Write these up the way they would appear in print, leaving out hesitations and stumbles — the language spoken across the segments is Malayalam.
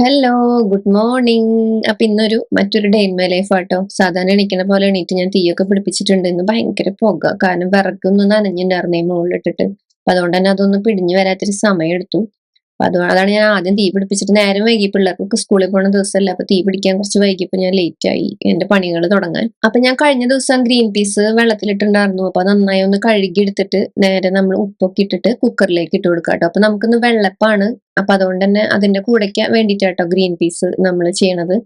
Hello, good morning. അപ്പൊ ഇന്നൊരു മറ്റൊരു ഡേ ഇൻ മൈ ലൈഫ് ആട്ടോ. സാധാരണ എണീക്കണ പോലെ എണീറ്റ് ഞാൻ തീയൊക്കെ പിടിപ്പിച്ചിട്ടുണ്ട്. ഇന്ന് ഭയങ്കര പുക. കാരണം വിറകൊന്നും നനഞ്ഞിട്ടുണ്ടായിരുന്നേ മുകളിലിട്ടിട്ട്. അപ്പൊ അതുകൊണ്ട് തന്നെ അതൊന്നും പിടിഞ്ഞു വരാത്തൊരു സമയം എടുത്തു. അതാണ് ഞാൻ ആദ്യം തീ പിടിപ്പിച്ചിട്ട് നേരം വൈകി, പിള്ളേർക്കൊക്കെ സ്കൂളിൽ പോണ ദിവസമല്ല. അപ്പൊ തീ പിടിക്കാൻ കുറച്ച് വൈകിയപ്പോ ഞാൻ ലേറ്റ് ആയി എന്റെ പണികൾ തുടങ്ങാൻ. അപ്പൊ ഞാൻ കഴിഞ്ഞ ദിവസം ഗ്രീൻ പീസ് വെള്ളത്തിലിട്ടുണ്ടായിരുന്നു. അപ്പൊ അത് നന്നായി ഒന്ന് കഴുകി എടുത്തിട്ട് നേരെ നമ്മൾ ഉപ്പൊക്കെ ഇട്ടിട്ട് കുക്കറിലേക്ക് ഇട്ട് കൊടുക്കാം കേട്ടോ. അപ്പൊ നമുക്കിന്ന് വെള്ളപ്പാണ്. അപ്പൊ അതുകൊണ്ട് തന്നെ അതിന്റെ കൂടെക്ക് വേണ്ടിയിട്ടാട്ടോ ഗ്രീൻ പീസ് നമ്മൾ ചെയ്യണത്.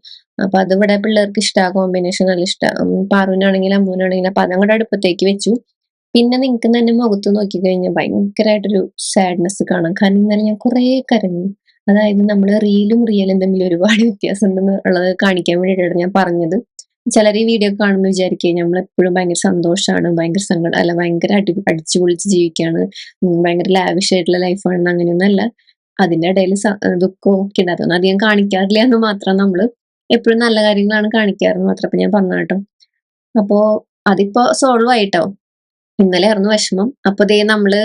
അപ്പൊ അത് ഇവിടെ പിള്ളേർക്ക് ഇഷ്ടമാണ്, കോമ്പിനേഷൻ നല്ല ഇഷ്ടമാണ്. പാറുവിനാണെങ്കിലും അമ്മൂനാണെങ്കിലും. അപ്പൊ അതങ്ങോട്ട് അടുപ്പത്തേക്ക് വെച്ചു. പിന്നെ നിങ്ങക്ക് തന്നെ മുഖത്ത് നോക്കി കഴിഞ്ഞാൽ ഭയങ്കരമായിട്ടൊരു സാഡ്നെസ് കാണാം. കാരണം ഇന്നലെ ഞാൻ കുറേ കരഞ്ഞു. അതായത് നമ്മൾ റീലും റിയലും തമ്മിൽ ഒരുപാട് വ്യത്യാസം ഉണ്ടെന്ന് ഉള്ളത് കാണിക്കാൻ വേണ്ടിയിട്ടാണ് ഞാൻ പറഞ്ഞത്. ചിലർ ഈ വീഡിയോ കാണുമ്പോൾ വിചാരിക്കുക നമ്മളെപ്പോഴും ഭയങ്കര സന്തോഷമാണ്, ഭയങ്കര സങ്കടം അല്ല, ഭയങ്കര അടിച്ചു പൊളിച്ച് ജീവിക്കുകയാണ്, ഭയങ്കര ലാവിഷ് ആയിട്ടുള്ള ലൈഫാണെന്ന്. അങ്ങനെയൊന്നും അല്ല. അതിന്റെ ഇടയിൽ ദുഃഖവും ഒക്കെ ഉണ്ട്. അതൊന്നും അധികം കാണിക്കാറില്ല എന്ന് മാത്രം. നമ്മള് എപ്പോഴും നല്ല കാര്യങ്ങളാണ് കാണിക്കാറെന്ന് മാത്രം. അപ്പൊ ഞാൻ പറഞ്ഞ കേട്ടോ. അപ്പോ അതിപ്പോ സോൾവ് ആയിട്ടോ. ഇന്നലെ ആയിരുന്നു വിഷമം. അപ്പൊ ദേ നമ്മള്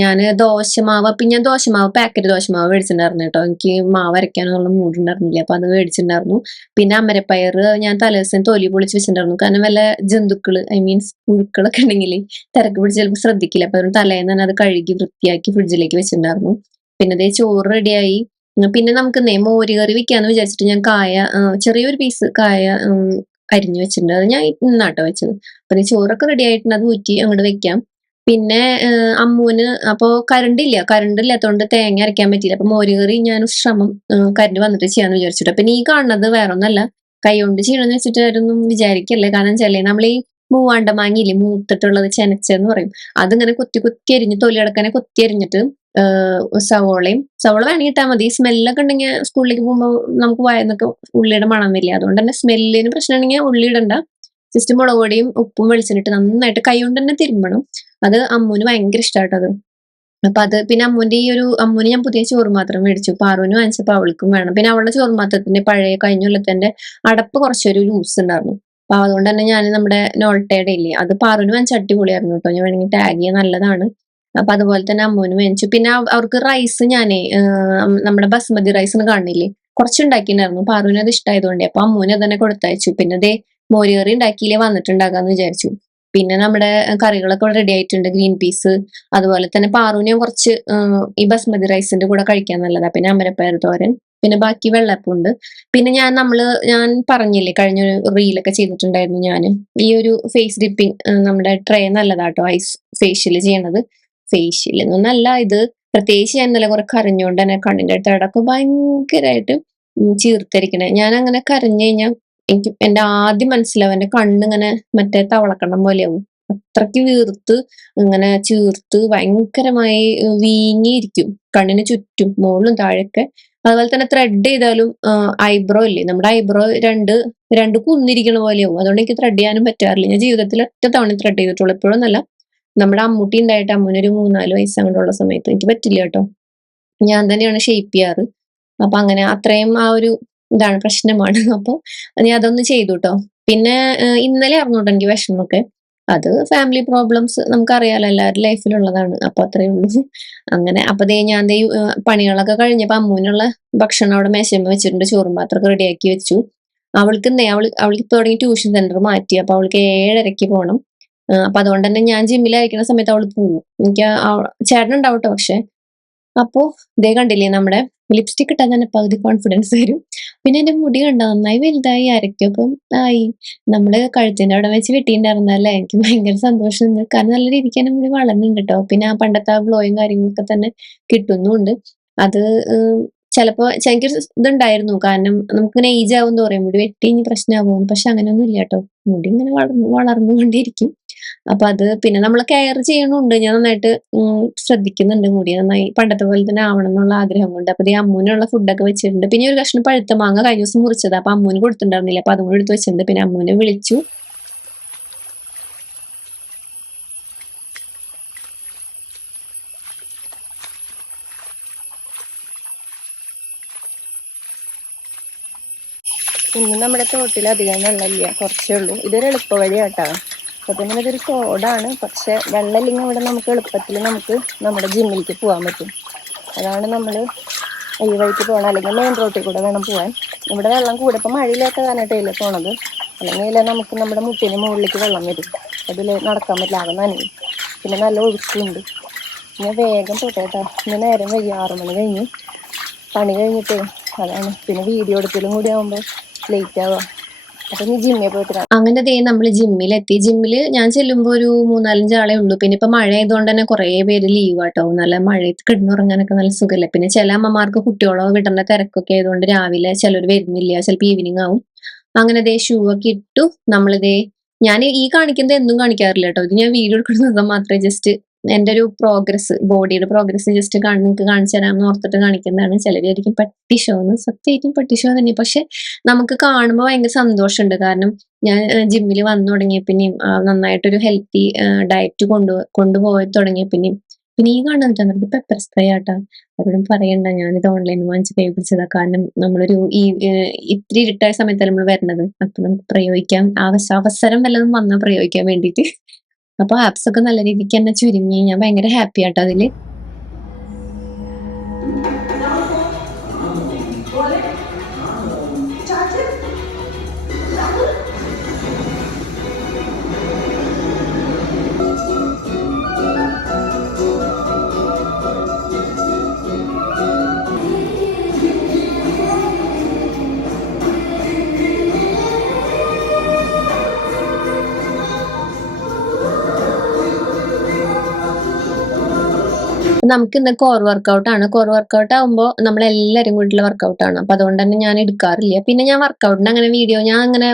ഞാന് ദോശമാവ്, അപ്പൊ ഞാൻ ദോശമാവ് പാക്കറ്റ് ദോശമാവ് മേടിച്ചിട്ടുണ്ടായിരുന്നു കേട്ടോ. എനിക്ക് മാവ് അരയ്ക്കാനുള്ള മൂഡ് ഉണ്ടായിരുന്നില്ല. അപ്പൊ അത് മേടിച്ചിട്ടുണ്ടായിരുന്നു. പിന്നെ അമരപ്പയർ ഞാൻ തലേദിവസം തൊലി പൊളിച്ച് വെച്ചിട്ടുണ്ടായിരുന്നു. കാരണം വല്ല ജന്തുക്കള്, ഐ മീൻസ് പുഴുക്കളൊക്കെ ഉണ്ടെങ്കിൽ തിരക്ക് പിടിച്ച് ചിലപ്പോൾ ശ്രദ്ധിക്കില്ല. അപ്പൊ അതുകൊണ്ട് തലേന്ന് തന്നെ അത് കഴുകി വൃത്തിയാക്കി ഫ്രിഡ്ജിലേക്ക് വെച്ചിട്ടുണ്ടായിരുന്നു. പിന്നെ ദേ ചോറ് റെഡിയായി. പിന്നെ നമുക്ക് മോര് കറി വെക്കാന്ന് വിചാരിച്ചിട്ട് ഞാൻ ചെറിയൊരു പീസ് കായ അരിഞ്ഞു വെച്ചിട്ടുണ്ട്. അത് ഞാൻ ഇന്നാട്ടോ വെച്ചത്. അപ്പൊ ദേ ചോറൊക്കെ റെഡി ആയിട്ടുണ്ട്. അത് ഊറ്റി അങ്ങോട്ട് വെക്കാം. പിന്നെ അമ്മൂന് അപ്പൊ കറണ്ട് ഇല്ലാത്തതുകൊണ്ട് തേങ്ങ അരയ്ക്കാൻ പറ്റിയില്ല. അപ്പൊ മോര് കറി ഞാൻ ശ്രമം കറണ്ട് വന്നിട്ട് ചെയ്യാന്ന് വിചാരിച്ചിട്ട്. പിന്നെ ഈ കാണുന്നത് വേറെ ഒന്നല്ല, കൈകൊണ്ട് ചെയ്യണമെന്ന് വെച്ചിട്ട് ആരൊന്നും വിചാരിക്കല്ലേ. കാരണം വെച്ചാലേ നമ്മൾ ഈ മൂവാണ്ട മാങ്ങയില്ലേ, മൂത്തിട്ടുള്ളത് ചെനച്ചെന്ന് പറയും. അതിങ്ങനെ കൊത്തി കൊത്തി അരിഞ്ഞ് തൊലി അടക്കാനെ കൊത്തി അരിഞ്ഞിട്ട് സവോള വേണമെങ്കിൽ ഇട്ടാൽ മതി. സ്മെല്ലൊക്കെ ഉണ്ടെങ്കിൽ സ്കൂളിലേക്ക് പോകുമ്പോൾ നമുക്ക് വായന്നൊക്കെ ഉള്ളിയുടെ മണം വരില്ല. അതുകൊണ്ട് തന്നെ സ്മെല്ലിന് പ്രശ്നമാണെങ്കിൽ ഉള്ളി ഇടണ്ട. ജസ്റ്റ് മുളക് പൊടിയും ഉപ്പും വെളിച്ചെണ്ണിട്ട് നന്നായിട്ട് കൈ കൊണ്ട് തന്നെ തിരുമ്പണം. അത് അമ്മൂന് ഭയങ്കര ഇഷ്ടമായിട്ടത്. അപ്പൊ അത് പിന്നെ അമ്മൂന് ഞാൻ പുതിയ ചോറ് മാത്രം മേടിച്ചു. പാറുവിന് വാങ്ങിച്ചപ്പോ അവൾക്കും വേണം. പിന്നെ അവളുടെ ചോറ് മാത്രത്തിന്റെ പഴയ കഴിഞ്ഞ കൊല്ലത്തിന്റെ അടപ്പ് കുറച്ചൊരു ലൂസ് ഉണ്ടായിരുന്നു. അപ്പൊ അതുകൊണ്ട് തന്നെ ഞാൻ നമ്മുടെ നോൾട്ടയുടെ ഇല്ലേ, അത് പാറുവിന് വാങ്ങിച്ച അടിപൊളിയായിരുന്നു കേട്ടോ. ഞാൻ വേണമെങ്കിൽ ടാഗ് ചെയ്യാൻ, നല്ലതാണ്. അപ്പൊ അതുപോലെ തന്നെ അമ്മൂന് മേടിച്ചു. പിന്നെ അവർക്ക് റൈസ് ഞാനേ നമ്മുടെ ബസ്മതി റൈസ് ഒന്ന് കാണില്ലേ, കുറച്ചുണ്ടാക്കിയിട്ടുണ്ടായിരുന്നു. പാറുവിന് അത് ഇഷ്ടമായതുകൊണ്ടേ. അപ്പൊ അമ്മൂന് അതന്നെ കൊടുത്തയച്ചു. പിന്നെ ദേ മോര് കറി ഉണ്ടാക്കിയില്ലേ, വന്നിട്ടുണ്ടാക്കാന്ന് വിചാരിച്ചു. പിന്നെ നമ്മുടെ കറികളൊക്കെ റെഡി ആയിട്ടുണ്ട്. ഗ്രീൻ പീസ്, അതുപോലെ തന്നെ പാറുവിന് ഞാൻ കുറച്ച് ഈ ബസ്മതി റൈസിന്റെ കൂടെ കഴിക്കാൻ നല്ലതാ. പിന്നെ അമരപ്പയർ തോരൻ, പിന്നെ ബാക്കി വെള്ളപ്പുണ്ട്. പിന്നെ ഞാൻ പറഞ്ഞില്ലേ, കഴിഞ്ഞൊരു റീലൊക്കെ ചെയ്തിട്ടുണ്ടായിരുന്നു ഞാൻ. ഈ ഒരു ഫേസ് ഡിപ്പിംഗ് നമ്മുടെ ട്രേ നല്ലതാട്ടോ, ഐസ് ഫേഷ്യൽ ചെയ്യണത്. ഫേഷ്യൽ എന്നൊന്നല്ല ഇത്, പ്രത്യേകിച്ച് ഞാൻ ഇന്നലെ കുറെ കരഞ്ഞുകൊണ്ട് തന്നെ കണ്ണിന്റെ അടുത്തടക്കം ഭയങ്കരമായിട്ട് ചീർത്തിരിക്കണേ. ഞാൻ അങ്ങനെ കരഞ്ഞു കഴിഞ്ഞാൽ എനിക്ക് എന്റെ ആദ്യം മനസ്സിലാവും, എന്റെ കണ്ണിങ്ങനെ മറ്റേ തവളക്കണ്ണം പോലെയാവും. അത്രയ്ക്ക് വീർത്ത് ഇങ്ങനെ ചീർത്ത് ഭയങ്കരമായി വീങ്ങിയിരിക്കും കണ്ണിന് ചുറ്റും, മുകളിലും താഴെയൊക്കെ. അതുപോലെ തന്നെ ത്രെഡ് ചെയ്താലും ഐബ്രോ ഇല്ലേ, നമ്മുടെ ഐബ്രോ രണ്ട് കുന്നിരിക്കണ പോലെയാവും. അതുകൊണ്ട് എനിക്ക് ത്രെഡ് ചെയ്യാനും പറ്റാറില്ല. ഞാൻ ജീവിതത്തിൽ ഒറ്റ തവണ ത്രെഡ് ചെയ്തിട്ടുള്ളൂ. എപ്പോഴൊന്നല്ല. നമ്മുടെ അമ്മൂട്ടി ഉണ്ടായിട്ട് അമ്മൂനൊരു 3-4 വയസ്സ് അങ്ങോട്ടുള്ള സമയത്ത് എനിക്ക് പറ്റില്ല കേട്ടോ. ഞാൻ തന്നെയാണ് ഷേപ്പ് ചെയ്യാറ്. അപ്പൊ അങ്ങനെ അത്രയും ആ ഒരു ഇതാണ്, പ്രശ്നമാണ്. അപ്പൊ ഞാൻ അതൊന്ന് ചെയ്തു കേട്ടോ. പിന്നെ ഇന്നലെ അറിഞ്ഞോട്ടോ എനിക്ക് വിഷമമൊക്കെ. അത് ഫാമിലി പ്രോബ്ലംസ് നമുക്കറിയാലോ, എല്ലാവരുടെ ലൈഫിലുള്ളതാണ്. അപ്പൊ അത്രയേ ഉള്ളൂ. അങ്ങനെ അപ്പൊ പണികളൊക്കെ കഴിഞ്ഞപ്പോ അമ്മൂനുള്ള ഭക്ഷണം അവിടെ മേശമ്മ വെച്ചിട്ടുണ്ട്. ചോറും പാത്രമൊക്കെ റെഡിയാക്കി വെച്ചു. അവൾക്ക് ഇപ്പൊ തുടങ്ങി ട്യൂഷൻ സെന്റർ മാറ്റി. അപ്പൊ അവൾക്ക് 7:30 പോകണം. അപ്പൊ അതുകൊണ്ട് തന്നെ ഞാൻ ജിമ്മിലായിരിക്കുന്ന സമയത്ത് അവള് പോവും. ചേട്ടനുണ്ടാവും ട്ടോ. പക്ഷെ അപ്പോ ദേ കണ്ടില്ലേ, നമ്മുടെ ലിപ്സ്റ്റിക് ഇട്ടാൽ തന്നെ പകുതി കോൺഫിഡൻസ് വരും. പിന്നെ എന്റെ മുടി കണ്ടോ, നന്നായി വലുതായി, അരയ്ക്കൊപ്പം ആയി. നമ്മുടെ കഴുത്തിന്റെ അവിടെ വെച്ച് വെട്ടിയിട്ടുണ്ടായിരുന്നല്ലേ. എനിക്ക് ഭയങ്കര സന്തോഷമുണ്ട്. കാരണം നല്ല രീതിക്ക് എന്റെ മുടി വളർന്നുണ്ട് കേട്ടോ. പിന്നെ ആ പണ്ടത്തെ ആ ഗ്ലോയും കാര്യങ്ങളൊക്കെ തന്നെ കിട്ടുന്നുണ്ട്. അത് ചിലപ്പോ എനിക്ക് ഇതുണ്ടായിരുന്നു. കാരണം നമുക്കിങ്ങനെ ഏജ് ആവും തോറും മുടി വെട്ടി ഇനി പ്രശ്നമാകും. പക്ഷെ അങ്ങനെയൊന്നും ഇല്ല കേട്ടോ. മുടി ഇങ്ങനെ വളർന്നുകൊണ്ടിരിക്കും. അപ്പൊ അത് പിന്നെ നമ്മൾ കെയർ ചെയ്യണുണ്ട്. ഞാൻ നന്നായിട്ട് ശ്രദ്ധിക്കുന്നുണ്ട്. മുടി നന്നായി പണ്ടത്തെ പോലെ തന്നെ ആവണം എന്നുള്ള ആഗ്രഹം കൊണ്ട്. അപ്പൊ അമ്മൂനുള്ള ഫുഡൊക്കെ വെച്ചിട്ടുണ്ട്. പിന്നെ ഒരു കഷ്ണം പഴുത്ത മാങ്ങ കഴിഞ്ഞ ദിവസം മുറിച്ചത്. അപ്പൊ അമ്മൂന് കൊടുത്തിട്ടുണ്ടായിരുന്നില്ല. അപ്പൊ അതും കൂടി എടുത്ത് വെച്ചിട്ടുണ്ട്. പിന്നെ അമ്മൂനെ വിളിച്ചു. ഇന്ന് നമ്മുടെ തോട്ടിൽ അധികം വെള്ളമില്ല, കുറച്ചേ ഉള്ളൂ. ഇതൊരു എളുപ്പ വഴിയാട്ടോ. സത്യം പറഞ്ഞാൽ ഇതൊരു തോടാണ്. പക്ഷെ വെള്ളമില്ലെങ്കിൽ അവിടെ നമുക്ക് എളുപ്പത്തിൽ നമ്മുടെ ജിമ്മിലേക്ക് പോകാൻ പറ്റും. അതാണ് നമ്മൾ ഈ വഴിക്ക് പോകണം, അല്ലെങ്കിൽ മെയിൻ റോഡിൽ കൂടെ വേണം പോകാൻ. ഇവിടെ വെള്ളം കൂടെ ഇപ്പം മഴയില്ലാത്ത കാരണമായിട്ടേ പോണത്, അല്ലെങ്കിൽ നമുക്ക് നമ്മുടെ മുട്ടിന് മുകളിലേക്ക് വെള്ളം വരും, അതിൽ നടക്കാൻ പറ്റില്ല, ആകെ നനയും. പിന്നെ നല്ല ഒഴുക്കുണ്ട്. പിന്നെ വേഗം പോട്ടേട്ടാ, ഇന്ന് നേരം വൈകി 6 മണി കഴിഞ്ഞ് പണി കഴിഞ്ഞിട്ടേ, അതാണ്. പിന്നെ വീഡിയോ എടുക്കലും കൂടി ആകുമ്പോൾ ലേറ്റ് ആവുക. അപ്പൊ നീ ജിമ്മിൽ പോയിട്ട് അങ്ങനെ ദേ നമ്മൾ ജിമ്മിലെത്തി. ജിമ്മില് ഞാൻ ചെല്ലുമ്പോൾ ഒരു 3-4 ആളെ ഉള്ളൂ. പിന്നെ ഇപ്പൊ മഴ ആയതുകൊണ്ട് തന്നെ കുറേ പേര് ലീവ് ആട്ടോ. നല്ല മഴയത്ത് കിടന്നുറങ്ങാനൊക്കെ നല്ല സുഖമല്ലേ. പിന്നെ ചില അമ്മമാർക്ക് കുട്ടികളോ വിടേണ്ട തിരക്കൊക്കെ ആയതുകൊണ്ട് രാവിലെ ചിലർ വരുന്നില്ല, ചിലപ്പോൾ ഈവനിങ് ആവും. അങ്ങനെ ദേ ഷൂ ഒക്കെ ഇട്ടു. നമ്മളിതേ ഞാൻ ഈ കാണിക്കുന്നത് എന്നും കാണിക്കാറില്ല കേട്ടോ. ഇത് ഞാൻ വീഡിയോ എടുക്കുന്നത് മാത്രമേ ജസ്റ്റ് എന്റെ ഒരു പ്രോഗ്രസ്, ബോഡിയുടെ പ്രോഗ്രസ് ജസ്റ്റ് നിങ്ങൾക്ക് കാണിച്ചു തരാമെന്ന് ഓർത്തിട്ട് കാണിക്കുന്നതാണ്. ചിലരായിരിക്കും പട്ടി ഷോ എന്ന്. സത്യമായിട്ടും പട്ടി ഷോ തന്നെ. പക്ഷെ നമുക്ക് കാണുമ്പോൾ ഭയങ്കര സന്തോഷമുണ്ട്. കാരണം ഞാൻ ജിമ്മിൽ വന്നു തുടങ്ങിയ പിന്നെയും നന്നായിട്ടൊരു ഹെൽത്തി ഡയറ്റ് കൊണ്ടുപോയി തുടങ്ങിയ പിന്നെയും പിന്നെ ഈ കാണുന്നത് പെപ്പർ സ്പ്രേ ആട്ടാ. അവരോടും പറയണ്ട, ഞാനിത് ഓൺലൈനിൽ വാങ്ങിച്ച് ഉപയോഗിച്ചതാ. കാരണം നമ്മളൊരു ഇത്തിരി ഇരുട്ടായ സമയത്തല്ല നമ്മൾ വരുന്നത്, അപ്പൊ നമുക്ക് പ്രയോഗിക്കാം, അവസരം വല്ലതും വന്നാൽ പ്രയോഗിക്കാൻ വേണ്ടിയിട്ട്. അപ്പൊ ആപ്സ് ഒക്കെ നല്ല രീതിക്ക് തന്നെ ചുരുങ്ങി. ഞാൻ ഭയങ്കര ഹാപ്പി ആട്ടോ അതില്. നമുക്ക് ഇന്ന് കോർ വർക്കൗട്ട് ആണ്. കോർ വർക്കൗട്ട് ആകുമ്പോൾ നമ്മളെല്ലാവരും കൂടിയുള്ള വർക്കൗട്ട് ആണ്. അപ്പൊ അതുകൊണ്ട് തന്നെ ഞാൻ എടുക്കാറില്ല. പിന്നെ ഞാൻ വർക്കൗട്ടിന് അങ്ങനെ വീഡിയോ ഞാൻ അങ്ങനെ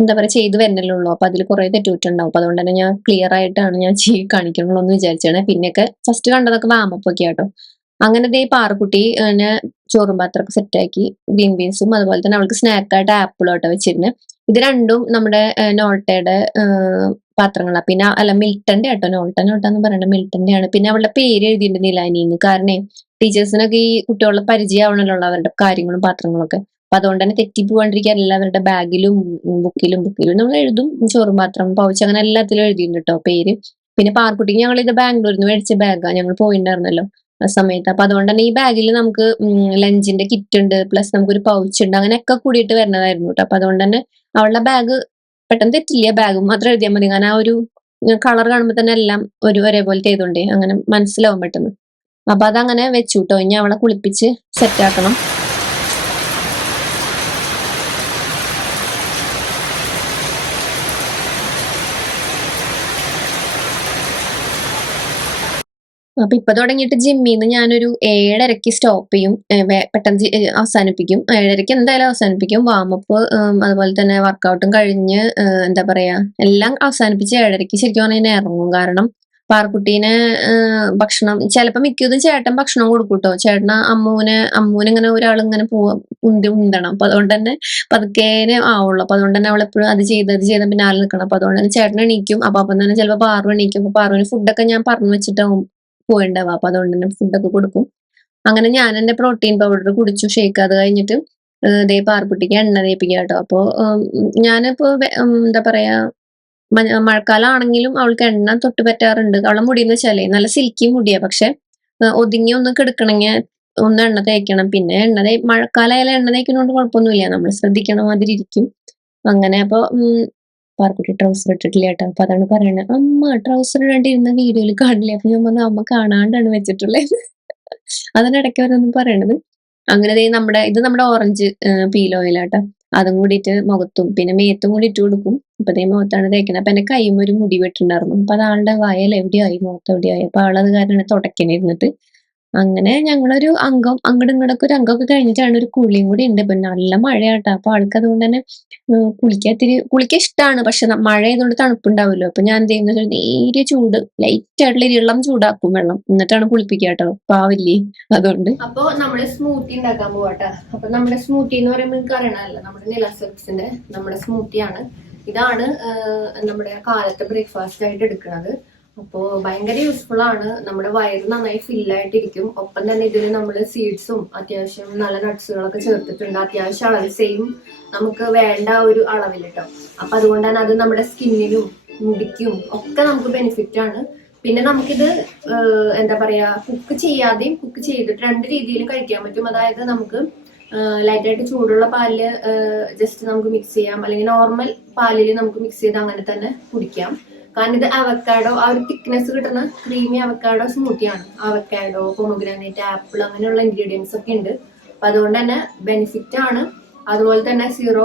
എന്താ പറയുക ചെയ്ത് വരുന്നല്ലുള്ളൂ. അപ്പൊ അതിൽ കുറെ തെറ്റുണ്ടാവും. അപ്പൊ അതുകൊണ്ട് തന്നെ ഞാൻ ക്ലിയർ ആയിട്ടാണ് ഞാൻ കാണിക്കണുള്ളൂ എന്ന് വിചാരിച്ചാണ്. പിന്നെയൊക്കെ ഫസ്റ്റ് കണ്ടതൊക്കെ വാമപ്പ് ഒക്കെ ആട്ടോ. അങ്ങനെ ദേ പാറക്കുട്ടി ചോറും പാത്രമൊക്കെ സെറ്റാക്കി. ഗ്രീൻ ബീൻസും അതുപോലെ തന്നെ അവൾക്ക് സ്നാക്കായിട്ട് ആപ്പിളും ആട്ടോ വെച്ചിരുന്നത്. ഇത് രണ്ടും നമ്മുടെ നോൾട്ടയുടെ പാത്രങ്ങളാണ്. പിന്നെ അല്ല, മിൽട്ടന്റെ ആട്ടോ. നോൾട്ടാന്ന് പറയണ്ട, മിൽട്ടന്റെ ആണ്. പിന്നെ അവളുടെ പേര് എഴുതിയിട്ടുണ്ട് നിലാനിന്ന്. കാരണം ടീച്ചേഴ്സിനൊക്കെ ഈ കുട്ടികളുടെ പരിചയമാവണല്ലോ അവരുടെ കാര്യങ്ങളും പാത്രങ്ങളും ഒക്കെ. അപ്പൊ അതുകൊണ്ട് തന്നെ തെറ്റിപ്പോവാണ്ടിരിക്കാൻ എല്ലാവരുടെ ബാഗിലും ബുക്കിലും നമ്മൾ എഴുതും. ചോറും പാത്രം, പൗച്ച്, അങ്ങനെ എല്ലാത്തിലും എഴുതിയിട്ടുണ്ട് കേട്ടോ പേര്. പിന്നെ പാർക്കുട്ടിക്ക് ഞങ്ങൾ ഇത് ബാംഗ്ലൂരിൽ നിന്ന് മേടിച്ച ബാഗാണ്, ഞങ്ങൾ പോയിട്ടുണ്ടായിരുന്നല്ലോ ആ സമയത്ത്. അപ്പൊ അതുകൊണ്ട് തന്നെ ഈ ബാഗിൽ നമുക്ക് ലഞ്ചിന്റെ കിറ്റ് ഉണ്ട്, പ്ലസ് നമുക്കൊരു പൗച്ച് ഉണ്ട്, അങ്ങനെയൊക്കെ കൂടിയിട്ട് വരുന്നതായിരുന്നു കേട്ടോ. അപ്പൊ അതുകൊണ്ട് തന്നെ അവളുടെ ബാഗ് പെട്ടെന്ന് തെറ്റില്ല. ബാഗ് മാത്രം എഴുതിയാൽ മതി. കാരണം ആ ഒരു കളർ കാണുമ്പോൾ തന്നെ എല്ലാം ഒരേപോലെ ചെയ്തോണ്ടേ അങ്ങനെ മനസ്സിലാവും പെട്ടെന്ന്. അപ്പൊ അതങ്ങനെ വെച്ചു കേട്ടോ. ഇനി അവളെ കുളിപ്പിച്ച് സെറ്റാക്കണം. അപ്പൊ ഇപ്പൊ തുടങ്ങിയിട്ട് ജിമ്മിൽ നിന്ന് ഞാനൊരു 7:30 സ്റ്റോപ്പ് ചെയ്യും, പെട്ടെന്ന് അവസാനിപ്പിക്കും. 7:30 എന്തായാലും അവസാനിപ്പിക്കും. വാമപ്പ് അതുപോലെ തന്നെ വർക്കൗട്ടും കഴിഞ്ഞ് എന്താ പറയാ എല്ലാം അവസാനിപ്പിച്ച് 7:30 ശരിക്കും പറഞ്ഞാൽ ഇറങ്ങും. കാരണം പാർക്കുട്ടീനെ ഭക്ഷണം ചിലപ്പോ മിക്കതും ചേട്ടൻ ഭക്ഷണം കൊടുക്കും കേട്ടോ. ചേട്ടന് അമ്മൂനിങ്ങനെ ഒരാളിങ്ങനെ ഉന്തണം. അപ്പൊ അതുകൊണ്ട് തന്നെ പതുക്കേനെ ആവുള്ളൂ. അപ്പൊ അതുകൊണ്ട് തന്നെ അവളെപ്പോഴും അത് ചെയ്ത് പിന്നാലെ നിൽക്കണം. അപ്പൊ അതുകൊണ്ട് തന്നെ ചേട്ടൻ എണീക്കും. അപ്പൊ തന്നെ ചിലപ്പോൾ പാറു എണീക്കും. അപ്പൊ പാറുവിന് ഫുഡൊക്കെ ഞാൻ പറഞ്ഞു വെച്ചിട്ടാവും പോയിണ്ടാവും. അപ്പൊ അതുകൊണ്ട് തന്നെ ഫുഡൊക്കെ കൊടുക്കും. അങ്ങനെ ഞാൻ എന്റെ പ്രോട്ടീൻ പൗഡർ കുടിച്ചു, ഷേക്ക്. അത് കഴിഞ്ഞിട്ട് ദേ പാർക്കുട്ടിക്ക് എണ്ണ തേപ്പിക്കുക കേട്ടോ. അപ്പൊ ഞാനിപ്പോ എന്താ പറയാ മഴക്കാലം ആണെങ്കിലും അവൾക്ക് എണ്ണ തൊട്ട് പറ്റാറുണ്ട്. അവളെ മുടിയെന്ന് വെച്ചാലേ നല്ല സിൽക്കി മുടിയാ. പക്ഷെ ഒതുങ്ങി ഒന്ന് കിടക്കണമെങ്കിൽ ഒന്ന് എണ്ണ തേക്കണം. പിന്നെ മഴക്കാലമായാലും എണ്ണ തേക്കുന്നതുകൊണ്ട് കുഴപ്പമൊന്നുമില്ല, നമ്മൾ ശ്രദ്ധിക്കണ മാതിരി ഇരിക്കും. അങ്ങനെ അപ്പൊ പാർക്കുട്ടി ട്രൗസർ ഇട്ടിട്ടില്ല കേട്ടോ. അപ്പൊ അതാണ് പറയണത്, അമ്മ ട്രൗസർ ഇടേണ്ടിരുന്ന വീഡിയോയിൽ കാണില്ല. അപ്പൊ ഞാൻ പറഞ്ഞു അമ്മ കാണാണ്ടാണ് വെച്ചിട്ടുള്ളത്. അതാണ് ഇടയ്ക്ക് അവരൊന്നും പറയണത്. അങ്ങനെ ഇത് നമ്മുടെ ഓറഞ്ച് പീൽ ഓയിലാട്ടോ. അതും കൂടിയിട്ട് മുഖത്തും പിന്നെ മേത്തും കൂടി ഇട്ട് കൊടുക്കും. അപ്പൊ മുഖത്താണ് തേക്കുന്നത്. അപ്പൊ എന്റെ കൈയും ഒരു മുടി വെട്ടുണ്ടായിരുന്നു. അപ്പൊ അത് ആളുടെ വയൽ എവിടെയായി, മുഖത്ത് എവിടെയായി. അപ്പൊ ആളത് കാരണം തുടക്കണിരുന്നിട്ട് അങ്ങനെ ഞങ്ങളൊരു അങ്ങോട്ടും ഇങ്ങോട്ടൊക്കെ ഒരു അംഗമൊക്കെ കഴിഞ്ഞിട്ടാണ് ഒരു കുളിയും കൂടി ഉണ്ട്. ഇപ്പൊ നല്ല മഴയാട്ടോ. അപ്പൊ ആൾക്ക് അതുകൊണ്ട് തന്നെ കുളിക്കാൻ ഇഷ്ടമാണ്. പക്ഷെ മഴ ആയതുകൊണ്ട് തണുപ്പുണ്ടാവുമല്ലോ. അപ്പൊ ഞാൻ എന്ത് ചെയ്യുന്നത്, നേരിയ ചൂട് ലൈറ്റ് ആയിട്ടുള്ള ഇളം ചൂടാക്കും വെള്ളം, എന്നിട്ടാണ് കുളിപ്പിക്കുക കേട്ടോ. പാവില്ലേ അതുകൊണ്ട്. അപ്പൊ നമ്മള് സ്മൂത്തി ഉണ്ടാക്കാൻ പോവാട്ടോ. അപ്പൊ നമ്മുടെ സ്മൂത്തി എന്ന് പറയുമ്പോൾ നിങ്ങൾക്ക് അറിയണമല്ലോ, നമ്മുടെ നിലസെപ്സിന്റെ നമ്മുടെ സ്മൂത്തിയാണ്. ഇതാണ് നമ്മുടെ കാലത്തെ ബ്രേക്ക്ഫാസ്റ്റ് ആയിട്ട് എടുക്കുന്നത്. അപ്പോൾ ഭയങ്കര യൂസ്ഫുൾ ആണ്. നമ്മുടെ വയറ് നന്നായി ഫില്ലായിട്ടിരിക്കും. ഒപ്പം തന്നെ ഇതിൽ നമ്മൾ സീഡ്സും അത്യാവശ്യം നല്ല നട്ട്സുകളൊക്കെ ചേർത്തിട്ടുണ്ട്. അത്യാവശ്യം അളവിൽ സെയിം നമുക്ക് വേണ്ട ഒരു അളവിൽ കേട്ടോ. അപ്പൊ അതുകൊണ്ട് തന്നെ അത് നമ്മുടെ സ്കിന്നിനും മുടിക്കും ഒക്കെ നമുക്ക് ബെനിഫിറ്റ് ആണ്. പിന്നെ നമുക്കിത് എന്താ പറയാ, കുക്ക് ചെയ്യാതെയും കുക്ക് ചെയ്തിട്ട് 2 രീതിയിലും കഴിക്കാൻ പറ്റും. അതായത് നമുക്ക് ലൈറ്റായിട്ട് ചൂടുള്ള പാലില് ജസ്റ്റ് നമുക്ക് മിക്സ് ചെയ്യാം, അല്ലെങ്കിൽ നോർമൽ പാലിൽ നമുക്ക് മിക്സ് ചെയ്ത് അങ്ങനെ തന്നെ കുടിക്കാം. കാരണം ഇത് അവക്കാഡോ, ആ ഒരു തിക്നെസ് കിട്ടുന്ന ക്രീമി അവക്കാഡോ സ്മൂത്തിയാണ്. അവക്കാഡോ, പൊമോഗ്രാനൈറ്റ്, ആപ്പിൾ അങ്ങനെയുള്ള ഇൻഗ്രീഡിയൻസ് ഒക്കെ ഉണ്ട്. അപ്പൊ അതുകൊണ്ട് തന്നെ ബെനിഫിറ്റ് ആണ്. അതുപോലെ തന്നെ 0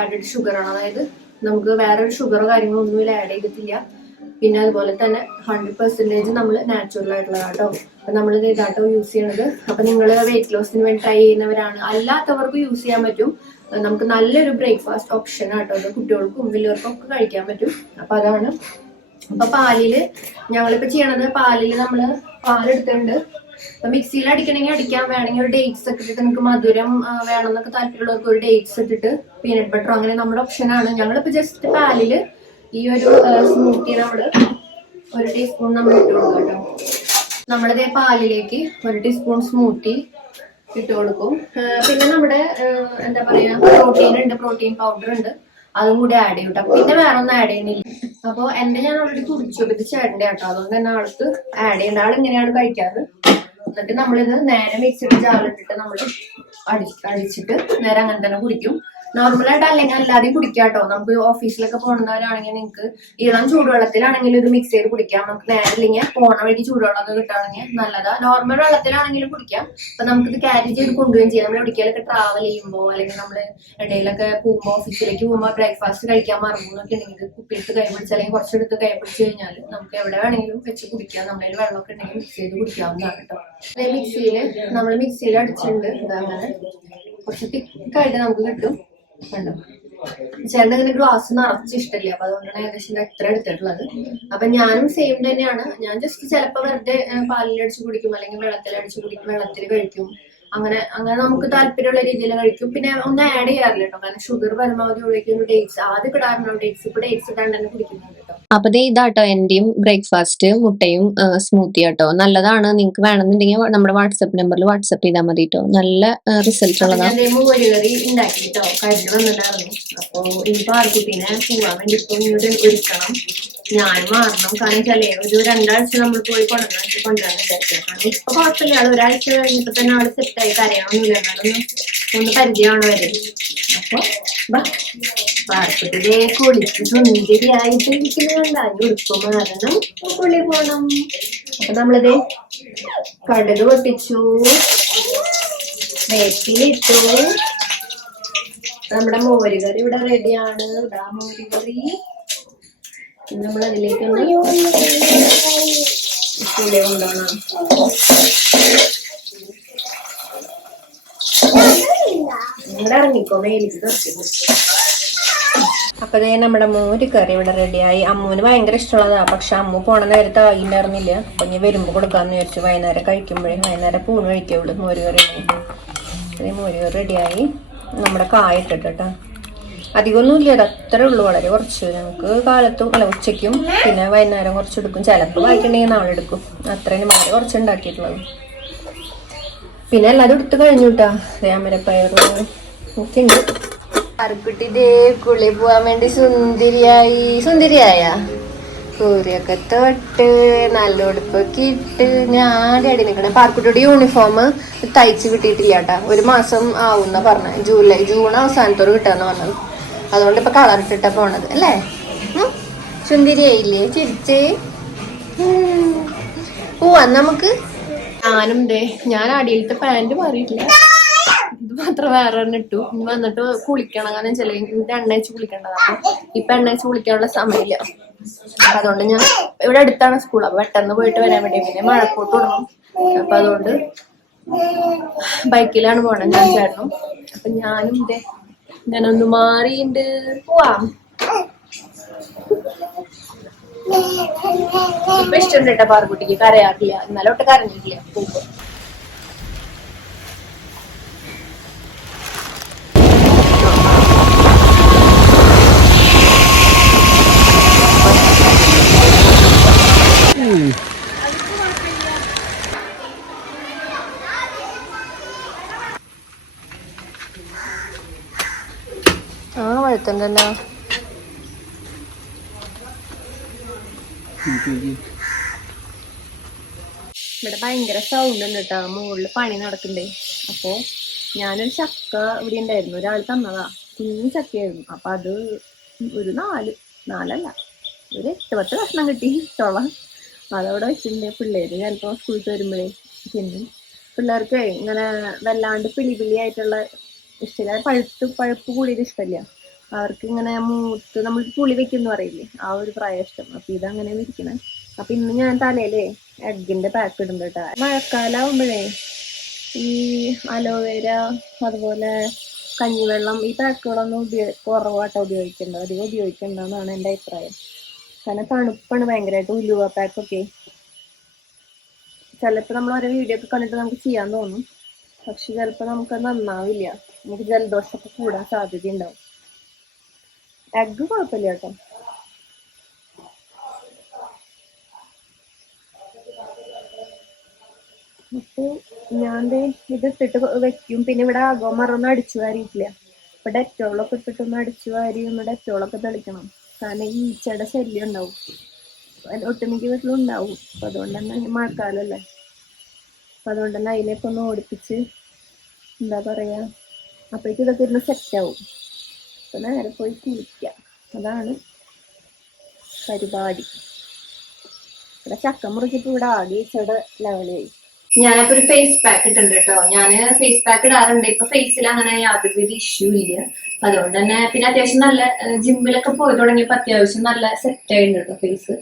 ആഡഡ് ഷുഗർ ആണ്, അതായത് നമുക്ക് വേറൊരു ഷുഗറോ കാര്യങ്ങളോ ഒന്നും ആഡ് ചെയ്തിട്ടില്ല. പിന്നെ അതുപോലെ തന്നെ 100% നമ്മൾ നാച്ചുറൽ ആയിട്ടുള്ളതാട്ടോ. അപ്പൊ നമ്മൾ ഇതാട്ടോ യൂസ് ചെയ്യണത്. അപ്പൊ നിങ്ങൾ വെയിറ്റ് ലോസിന് വേണ്ടി ട്രൈ ചെയ്യുന്നവരാണ്, അല്ലാത്തവർക്കും യൂസ് ചെയ്യാൻ പറ്റും. നമുക്ക് നല്ലൊരു ബ്രേക്ക്ഫാസ്റ്റ് ഓപ്ഷൻ ആട്ടോ അത്. കുട്ടികൾക്കും വലിയവർക്കും ഒക്കെ കഴിക്കാൻ പറ്റും. അപ്പൊ അതാണ്. അപ്പൊ പാലില് ഞങ്ങളിപ്പോ ചെയ്യണത്, പാലില് നമ്മള് പാലെടുത്തിട്ടുണ്ട്. അപ്പൊ മിക്സിയിൽ അടിക്കണമെങ്കിൽ അടിക്കാം, വേണമെങ്കിൽ ഒരു ഡേറ്റ്സ് ഒക്കെ ഇട്ടിട്ട് നിങ്ങൾക്ക് മധുരം വേണമെന്നൊക്കെ താല്പര്യമുള്ളവർക്ക് ഒരു ഡേറ്റ്സ് ഇട്ടിട്ട് പീനട്ട് ബട്ടറോ അങ്ങനെ നമ്മുടെ ഓപ്ഷനാണ്. ഞങ്ങളിപ്പോ ജസ്റ്റ് പാലില് ഈ ഒരു സ്മൂത്തി നമ്മള് 1 ടീസ്പൂൺ നമ്മൾ ഇട്ട് കൊടുക്കാം കേട്ടോ. നമ്മളിതേ പാലിലേക്ക് 1 ടീസ്പൂൺ സ്മൂത്തി ഇട്ട് കൊടുക്കും. പിന്നെ നമ്മുടെ എന്താ പറയാ, പ്രോട്ടീൻ ഉണ്ട്, പ്രോട്ടീൻ പൗഡർ ഉണ്ട്, അതും കൂടി ആഡ് ചെയ്യും കേട്ടോ. പിന്നെ വേറെ ഒന്നും ആഡ് ചെയ്യുന്നില്ല. അപ്പൊ ഞാൻ ഓൾറെഡി കുടിച്ചു, ഇത് ചേട്ടൻ്റെ കേട്ടോ, അതുകൊണ്ട് തന്നെ ആൾക്ക് ആഡ് ചെയ്യേണ്ട. ആൾ ഇങ്ങനെയാണ് കഴിക്കാറ്. എന്നിട്ട് നമ്മളിത് നേരെ മിക്സിയുടെ ജാറിലിട്ടിട്ട് നമ്മൾ അടിച്ചിട്ട് നേരെ അങ്ങനെ തന്നെ കുടിക്കും. നോർമലായിട്ട് അല്ലെങ്കിൽ അല്ലാതെയും കുടിക്കാം കേട്ടോ. നമുക്ക് ഓഫീസിലൊക്കെ പോകുന്നവരാണെങ്കിൽ നിങ്ങൾക്ക് ഇളം ചൂടുവെള്ളത്തിലാണെങ്കിലും ഇത് മിക്സ് ചെയ്ത് കുടിക്കാം. നമുക്ക് നേരെ ഇല്ലെങ്കിൽ പോണ വഴി ചൂടുവെള്ളമൊക്കെ കിട്ടുകയാണെങ്കിൽ നല്ലതാ. നോർമൽ വെള്ളത്തിലാണെങ്കിലും കുടിക്കാം. അപ്പൊ നമുക്കിത് ക്യാരി ചെയ്ത് കൊണ്ടുപോവുകയും ചെയ്യാം. നമ്മൾ എവിടേക്കൊക്കെ ട്രാവൽ ചെയ്യുമ്പോൾ അല്ലെങ്കിൽ നമ്മൾ ഇടയിലൊക്കെ പോകുമ്പോൾ, ഓഫീസിലേക്ക് പോകുമ്പോൾ ബ്രേക്ക്ഫാസ്റ്റ് കഴിക്കാൻ മറന്നൊക്കെ ഉണ്ടെങ്കിൽ കുപ്പിയെടുത്ത് കൈ പിടിച്ച് അല്ലെങ്കിൽ കുറച്ചെടുത്ത് കൈ പിടിച്ച് കഴിഞ്ഞാൽ നമുക്ക് എവിടെ വേണമെങ്കിലും വെച്ച് കുടിക്കാം. നമ്മുടെ വെള്ളമൊക്കെ ഉണ്ടെങ്കിൽ മിക്സ് ചെയ്ത് കുടിക്കാവുന്നതാണ് കേട്ടോ. നമ്മൾ മിക്സിയിൽ അടിച്ചിട്ടുണ്ട്. അങ്ങനെ കുറച്ച് തിക്കായിട്ട് നമുക്ക് കിട്ടും. കണ്ടോ, ചേട്ടൻ ഇങ്ങനെ ഗ്ലാസ് നിറച്ച് ഇഷ്ടമില്ല, അപ്പൊ അതുകൊണ്ടാണ് ഏകദേശം എത്ര എടുത്തിട്ടുള്ളത്. അപ്പൊ ഞാനും സെയിം തന്നെയാണ്. ഞാൻ ജസ്റ്റ് ചിലപ്പോ വെറുതെ പാലിലടിച്ച് കുടിക്കും, അല്ലെങ്കിൽ വെള്ളത്തിലടിച്ച് കുടിക്കും, വെള്ളത്തിൽ കഴിക്കും. അങ്ങനെ നമുക്ക് താല്പര്യമുള്ള രീതിയിൽ കഴിക്കും. പിന്നെ ഒന്നും ആഡ് ചെയ്യാറില്ല കേട്ടോ, കാരണം ഷുഗർ പരമാവധി ഒഴിക്കുന്ന ഡേറ്റ്സ് ആദ്യം ഇടാറുണ്ടോ, ഡേറ്റ്സ് ഇപ്പൊ ഡേറ്റ്സ് ഇടാണ്ട് തന്നെ കുടിക്കുന്നുണ്ട് കേട്ടോ. അപ്പൊ ഇതാട്ടോ എന്റെയും ബ്രേക്ക്ഫാസ്റ്റ്, മുട്ടയും സ്മൂത്തി കേട്ടോ. നല്ലതാണ്. നിങ്ങൾക്ക് വേണമെന്നുണ്ടെങ്കിൽ നമ്മുടെ വാട്സപ്പ് നമ്പറിൽ വാട്സപ്പ് ചെയ്താൽ മതി കേട്ടോ. നല്ല റിസൾട്ട് ഉള്ളതാണ്. മോരുകറി ഉണ്ടാക്കി കേട്ടോ, കഴിഞ്ഞ് വന്നിട്ടായിരുന്നു. അപ്പൊ ഇനിയിപ്പോ ആർക്കുട്ടീനെ പോവാൻ വേണ്ടി ഇപ്പൊ ഇങ്ങോട്ട് ഒരുക്കണം. ഞാൻ മാറണം, കാരണം ചില ഒരു 2 ആഴ്ച നമ്മൾ പോയി കൊണ്ടുവരാൻ വിചാരിക്കാം. കാരണം ഇപ്പൊ കുഴപ്പമില്ല, ആൾ 1 ആഴ്ച കഴിഞ്ഞപ്പോ തന്നെ ആള് സെറ്റായി, കരയണമെന്നില്ല, എന്നാലും ഒന്ന് പരിചയമാണ് വരെ. അപ്പൊ പാർക്കുട്ടിയെ കുളിച്ച് സുന്ദരിയായിട്ട് ഇരിക്കുന്നതുകൊണ്ട് ഉടുപ്പ് മാറണം, കുളി പോണം. അപ്പൊ നമ്മളിത് കടുക് പൊട്ടിച്ചു, വേപ്പിലിട്ടു. നമ്മുടെ മോരുകറി ഇവിടെ റെഡിയാണ്. ഇതാ മോരുകറി. നമ്മൾ അതിലേക്ക് പുളി കൊണ്ടോണം. ഇവിടെ ഇറങ്ങിക്കോ, മേലിക്ക് തെറിക്കും. അപ്പൊ നമ്മുടെ മോരുകറി ഇവിടെ റെഡിയായി. അമ്മുവിന് ഭയങ്കര ഇഷ്ടമുള്ളതാ, പക്ഷെ അമ്മു പോണ നേരത്തെ ആയിണ്ടായിരുന്നില്ല. അപ്പൊ ഞാൻ വരുമ്പോ കൊടുക്കാന്ന് വിചാരിച്ചു. വൈകുന്നേരം കഴിക്കുമ്പോഴേ, വൈകുന്നേരം പൂണ് കഴിക്കുള്ളൂ മോരുകറി. മോരുകറി റെഡിയായി. നമ്മുടെ കായ ഇട്ടിട്ടാ, അധികമൊന്നുമില്ല, അത് അത്രേ ഉള്ളൂ, വളരെ കുറച്ച്. ഞങ്ങൾക്ക് കാലത്തും അല്ല ഉച്ചയ്ക്കും പിന്നെ വൈകുന്നേരം കുറച്ചെടുക്കും. ചിലപ്പോൾ വായിക്കണമെങ്കിൽ നാളെ എടുക്കും. അത്രയും വളരെ കുറച്ച് ഉണ്ടാക്കിയിട്ടുള്ളത്. പിന്നെ എല്ലാതും എടുത്ത് കഴിഞ്ഞു കേട്ടാ. അമരപ്പയറ് ഒക്കെ ഉണ്ട്. പാർക്കുട്ടി ഇതേ കുളി പോവാൻ വേണ്ടി സുന്ദരിയായ കൂരിയൊക്കെ തൊട്ട് നല്ല ഉടുപ്പൊക്കെ ഇട്ട് ഞാൻ അടി നിൽക്കണേ. പാർക്കുട്ടിയുടെ യൂണിഫോം തയ്ച്ച് കിട്ടിയിട്ടില്ല കേട്ടാ. 1 മാസം ആവുന്ന പറഞ്ഞ, ജൂൺ അവസാനത്തോട് കിട്ടാന്ന് പറഞ്ഞത്. അതുകൊണ്ട് ഇപ്പൊ കളർ ഇട്ടിട്ടാ പോണത് അല്ലേ. സുന്ദരിയായില്ലേ, ചിരിച്ചേ. പോവാ നമുക്ക്. ഞാൻ അടിയിലത്തെ പാന്റ് മാറിയിട്ടില്ല, ഇത് മാത്രം വേറെ തന്നെ ഇട്ടു. ഇനി വന്നിട്ട് കുളിക്കണം, കാരണം ചില ഇതിന്റെ എണ്ണ വെച്ച് കുളിക്കേണ്ടത്. അപ്പൊ ഇപ്പൊ എണ്ണ വെച്ച് കുളിക്കാനുള്ള സമയമില്ല. അതുകൊണ്ട് ഞാൻ ഇവിടെ അടുത്താണ് സ്കൂൾ, അപ്പൊ പെട്ടെന്ന് പോയിട്ട് വരാൻ വേണ്ടി. പിന്നെ മഴക്കോട്ട് ഇടണം, അപ്പൊ അതുകൊണ്ട് ബൈക്കിലാണ് പോണത് ഞാൻ ചേട്ടനും. അപ്പൊ ഞാനും ഞാനൊന്ന് മാറിയുണ്ട്. പോവാം. ഇപ്പൊ ഇഷ്ടമുണ്ട് കേട്ടോ പാർക്കുട്ടിക്ക്, കരയാറില്ല. ഇന്നലെ ഒട്ട് കരഞ്ഞിട്ടില്ല പോകുമ്പോ. വഴുത്തുണ്ടല്ലോ. ഇവിടെ ഭയങ്കര സൗണ്ട് ഉണ്ട് കേട്ടോ, മുകളിൽ പണി നടക്കണ്ടേ. അപ്പോ ഞാനൊരു ചക്ക ഇവിടെ ഉണ്ടായിരുന്നു, ഒരാൾ തന്നതാ, കുഞ്ഞു ചക്കയായിരുന്നു. അപ്പൊ അത് ഒരു നാലല്ല ഒരു 8-10 കഷ്ണം കിട്ടി ചോള. അതവിടെ വെച്ചിട്ടുണ്ട്. പിള്ളേര് ചിലപ്പോ സ്കൂളിൽ വരുമ്പോഴേ പിന്നെ പിള്ളേർക്ക് ഇങ്ങനെ വല്ലാണ്ട് പിളി ആയിട്ടുള്ള ഇഷ്ടമില്ല, പഴുപ്പ് കൂടിയത് ഇഷ്ടമില്ല അവർക്ക്. ഇങ്ങനെ മൂത്ത് നമ്മൾ പുളി വെക്കുന്ന പറയില്ലേ, ആ ഒരു പ്രായം ഇഷ്ടം. അപ്പൊ ഇതങ്ങനെ ഇരിക്കണേ. അപ്പൊ ഇന്ന് ഞാൻ തലയിലേ എഗ്ഗിന്റെ പാക്ക് ഇടുന്നുണ്ട് കേട്ടോ. മഴക്കാലാവുമ്പോഴേ ഈ അലോവേര അതുപോലെ കഞ്ഞിവെള്ളം ഈ പാക്കുകളൊന്നും കുറവാട്ടോ ഉപയോഗിക്കേണ്ടത്, അധികം ഉപയോഗിക്കേണ്ടെന്നാണ് എൻ്റെ അഭിപ്രായം. കാരണം തണുപ്പാണ് ഭയങ്കരമായിട്ട്. ഉലുവ പാക്കൊക്കെ ചിലപ്പോൾ നമ്മൾ ഓരോ വീഡിയോ ഒക്കെ കണ്ടിട്ട് നമുക്ക് ചെയ്യാൻ തോന്നും, പക്ഷെ ചിലപ്പോൾ നമുക്കത് നന്നാവില്ല, നമുക്ക് ജലദോഷമൊക്കെ കൂടാൻ സാധ്യതയുണ്ടാവും. എഗ്ഗ് കുഴപ്പമില്ല കേട്ടോ. അപ്പൊ ഞാൻ ഇതിട്ടിട്ട് വെക്കും. പിന്നെ ഇവിടെ അകമറൊന്നും അടിച്ചു വാരിയിട്ടില്ല. ഇപ്പൊ ഡെറ്റോളൊക്കെ ഇട്ടിട്ടൊന്ന് അടിച്ചു വാരി ഒന്ന് ഡെറ്റോളൊക്കെ തെളിക്കണം. കാരണം ഈ ഈച്ചയുടെ ശല്യം ഉണ്ടാവും, ഒട്ടുമിക്ക വീട്ടിലും ഉണ്ടാവും. അപ്പൊ അതുകൊണ്ട് തന്നെ മഴക്കാലല്ലേ, അപ്പൊ അതുകൊണ്ട് തന്നെ അതിലേക്ക് ഒന്ന് ഓടിപ്പിച്ച് എന്താ പറയാ, അപ്പോഴേക്കും ഇതൊക്കെ ഇരുന്ന് സെറ്റാവും. അപ്പൊ നേരെ പോയി കുളിക്കാം, അതാണ് പരിപാടി. ഇവിടെ ചക്ക മുറിക്കിപ്പോ ഇവിടെ ആകെ ഈച്ചയുടെ ലെവലായി. ഞാനപ്പോ ഒരു ഫേസ് പാക്ക് ഇട്ടുണ്ട് കേട്ടോ. ഞാൻ ഫേസ് പാക്ക് ഇടാറുണ്ട്. ഇപ്പൊ ഫേസിൽ അങ്ങനെ യാതൊരുവിധ ഇഷ്യൂ ഇല്ല. അതുകൊണ്ട് തന്നെ പിന്നെ അത്യാവശ്യം നല്ല ജിമ്മിലൊക്കെ പോയി തുടങ്ങിയപ്പോ അത്യാവശ്യം നല്ല സെറ്റ് ആയിട്ടുണ്ട് കേട്ടോ ഫേസ്.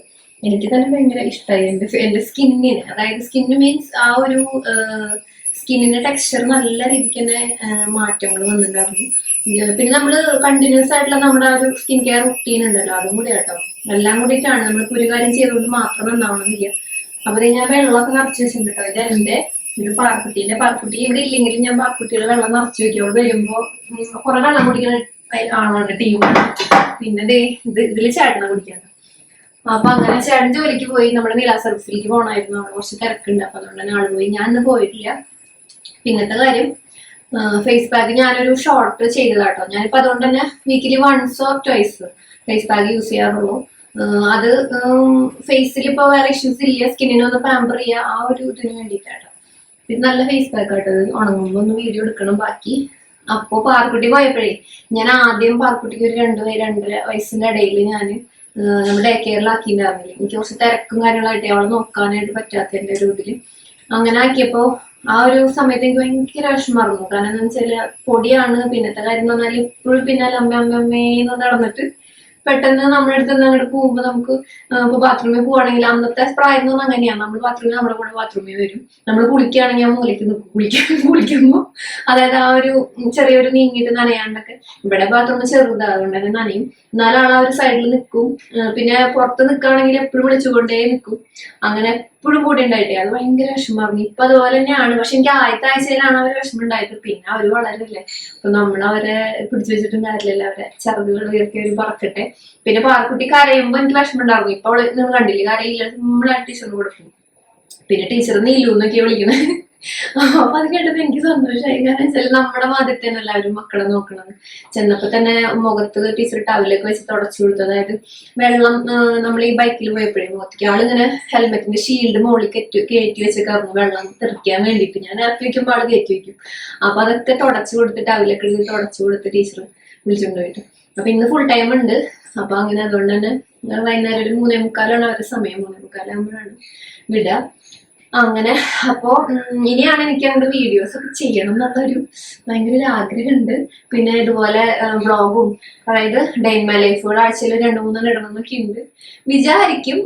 എനിക്ക് തന്നെ ഭയങ്കര ഇഷ്ടമായി എന്റെ സ്കിന്നിന്. അതായത് സ്കിന്ന് മീൻസ് ആ ഒരു സ്കിന്നിന്റെ ടെക്സ്ചർ നല്ല രീതിക്ക് തന്നെ മാറ്റങ്ങൾ വന്നിട്ടുണ്ടായിരുന്നു. പിന്നെ നമ്മള് കണ്ടിന്യൂസ് ആയിട്ടുള്ള നമ്മുടെ ആ ഒരു സ്കിൻ കെയർ റുട്ടീൻ ഉണ്ടല്ലോ, അതും കൂടി കേട്ടോ. എല്ലാം കൂടിയിട്ടാണ്. നമ്മളിപ്പോ ഒരു കാര്യം ചെയ്തുകൊണ്ട് മാത്രം നന്നാവണമെന്നില്ല. അപ്പൊ ഞാൻ വെള്ളമൊക്കെ നിറച്ച് വെച്ചിട്ടുണ്ട് കേട്ടോ. ഇത് എന്റെ ഒരു പാർക്കുട്ടി ഇവിടെ ഇല്ലെങ്കിലും ഞാൻ പാർക്കുട്ടിയുടെ വെള്ളം നിറച്ച് വെക്കും. അവിടെ വരുമ്പോ കുറെ വെള്ളം കുടിക്കുന്ന ആളാണ് ടീമാണ്. പിന്നെ ഇതില് ചേട്ടനെ കുടിക്കാറ്. അപ്പൊ അങ്ങനെ ചേട്ടൻ ജോലിക്ക് പോയി. നമ്മുടെ നില സർവീസിലേക്ക് പോകണമായിരുന്നു, അവിടെ കുറച്ച് തിരക്കുണ്ട്. അപ്പൊ അതുകൊണ്ട് തന്നെ ആള് പോയി, ഞാൻ ഇന്ന് പോയിട്ടില്ല. പിന്നത്തെ കാര്യം ഫേസ് പാക്ക് ഞാനൊരു ഷോർട്ട് ചെയ്തതാട്ടോ. ഞാനിപ്പോ അതുകൊണ്ട് തന്നെ weekly 1 or 2 face pack use ചെയ്യാറുള്ളൂ. അത് ഫേസിൽ ഇപ്പൊ വേറെ ഇഷ്യൂസ് ഇല്ല, സ്കിന്നിനെ ഒന്ന് പാമ്പർ ചെയ്യുക, ആ ഒരു ഇതിന് വേണ്ടിയിട്ടാട്ടോ. ഇത് നല്ല ഫേസ് പാക്ക് ആട്ടോ. ഇത് ഉണങ്ങുമ്പോ ഒന്ന് വീഡിയോ എടുക്കണം ബാക്കി. അപ്പൊ പാർക്കുട്ടി പോയപ്പോഴേ ഞാൻ ആദ്യം പാർക്കുട്ടിക്ക് ഒരു 2-2.5 വയസ്സിന്റെ ഇടയിൽ ഞാൻ നമ്മുടെ ഡേ കെയറിലാക്കിയിട്ടുണ്ടായിരുന്നില്ല. എനിക്ക് കുറച്ച് തിരക്കും കാര്യങ്ങളായിട്ട് അവളെ നോക്കാനായിട്ട് പറ്റാത്തതിന്റെ ഒരു ഇതില് അങ്ങനെ ആക്കിയപ്പോ ആ ഒരു സമയത്ത് എനിക്ക് ഭയങ്കര വിഷമമായിരുന്നു. കാരണം എന്താ വെച്ചാല് പൊടിയാണ്. പിന്നത്തെ കാര്യം എന്ന് പറഞ്ഞാൽ ഇപ്പോഴും പിന്നാലെ അമ്മേന്ന് നടന്നിട്ട് പെട്ടെന്ന് നമ്മുടെ അടുത്ത് നിന്ന് അങ്ങോട്ട് പോകുമ്പോ നമുക്ക് ഇപ്പൊ ബാത്റൂമിൽ പോവാണെങ്കിൽ അന്നത്തെ പ്രായം എന്ന് പറഞ്ഞാൽ അങ്ങനെയാണ്. നമ്മൾ ബാത്റൂമിൽ നമ്മുടെ കൂടെ ബാത്റൂമിൽ വരും. നമ്മൾ കുളിക്കുകയാണെങ്കിൽ ആ മൂലയ്ക്ക് നിൽക്കും കുളിക്കുമ്പോ. അതായത് ആ ഒരു ചെറിയൊരു നീങ്ങിയിട്ട് നനയാണ്ടൊക്കെ. ഇവിടെ ബാത്റൂം ചെറുതാണ്, അതുകൊണ്ട് തന്നെ നനയും. എന്നാലും ആൾ ആ ഒരു സൈഡിൽ നിൽക്കും. പിന്നെ പുറത്ത് നിൽക്കുകയാണെങ്കിൽ എപ്പോഴും വിളിച്ചുകൊണ്ടേ നിൽക്കും. അങ്ങനെ എപ്പോഴും കൂടി ഉണ്ടായിട്ടേ അത് ഭയങ്കര വിഷമമായിരുന്നു. ഇപ്പൊ അതുപോലെ തന്നെയാണ്. പക്ഷെ എനിക്ക് ആദ്യത്തെ ആഴ്ചയിലാണ് അവർ വിഷമം ഉണ്ടായത്. പിന്നെ അവര് വളരില്ലേ, അപ്പൊ നമ്മളവരെ പിടിച്ചു വെച്ചിട്ടും കാര്യമില്ല. അവരെ ചെറുതുകൾ ഉയർത്തി അവർ പറക്കട്ടെ. പിന്നെ പാർക്കുട്ടി കരയുമ്പോ എനിക്ക് വിഷമം ഉണ്ടായിരുന്നു. ഇപ്പൊ അവള് നിങ്ങൾ കണ്ടില്ലേ, കരയില്ല, നമ്മളാ ടീച്ചറിന് കൊടുക്കും. പിന്നെ ടീച്ചർ നീലു എന്നൊക്കെയാ വിളിക്കുന്നത്. അപ്പൊ അത് കേട്ടപ്പോ എനിക്ക് സന്തോഷമായി. കാരണം വെച്ചാൽ നമ്മുടെ മാതിരി തന്നെ എല്ലാവരും മക്കളെ നോക്കണത്. ചെന്നപ്പോ തന്നെ മുഖത്ത് ടീച്ചർ ടവലൊക്കെ വെച്ച് തുടച്ചു കൊടുത്തു. അതായത് വെള്ളം നമ്മൾ ഈ ബൈക്കിൽ പോയപ്പോഴേ മുഖത്തേക്ക് ആളിങ്ങനെ ഹെൽമെറ്റിന്റെ ഷീൽഡ് മുകളിൽ കയറ്റി വെച്ചേക്കായിരുന്നു വെള്ളം തെറിക്കാൻ വേണ്ടിയിട്ട്. ഞാൻ ഇറക്കി വെക്കുമ്പോൾ ആള് കയറ്റി വെക്കും. അപ്പൊ അതൊക്കെ തുടച്ചു കൊടുത്തിട്ട് ടവലൊക്കെ എടുത്ത് തുടച്ചു കൊടുത്ത് ടീച്ചർ വിളിച്ചുകൊണ്ട് പോയിട്ട്. അപ്പൊ ഇന്ന് ഫുൾ ടൈം ഉണ്ട്. അപ്പൊ അങ്ങനെ അതുകൊണ്ട് തന്നെ വൈകുന്നേരം ഒരു 3:45 അവരുടെ സമയം. 3:45 വിടുക. അങ്ങനെ അപ്പോ ഇനിയാണ് എനിക്ക് അങ്ങോട്ട് വീഡിയോസ് ഒക്കെ ചെയ്യണം എന്നുള്ളൊരു ഭയങ്കര ഒരു ആഗ്രഹമുണ്ട്. പിന്നെ ഇതുപോലെ വ്ളോഗും, അതായത് ഡേ ഇൻ മൈ ലൈഫ് ആഴ്ചയിൽ 2-3 ഇടണമെന്നൊക്കെ ഉണ്ട് വിചാരിക്കും.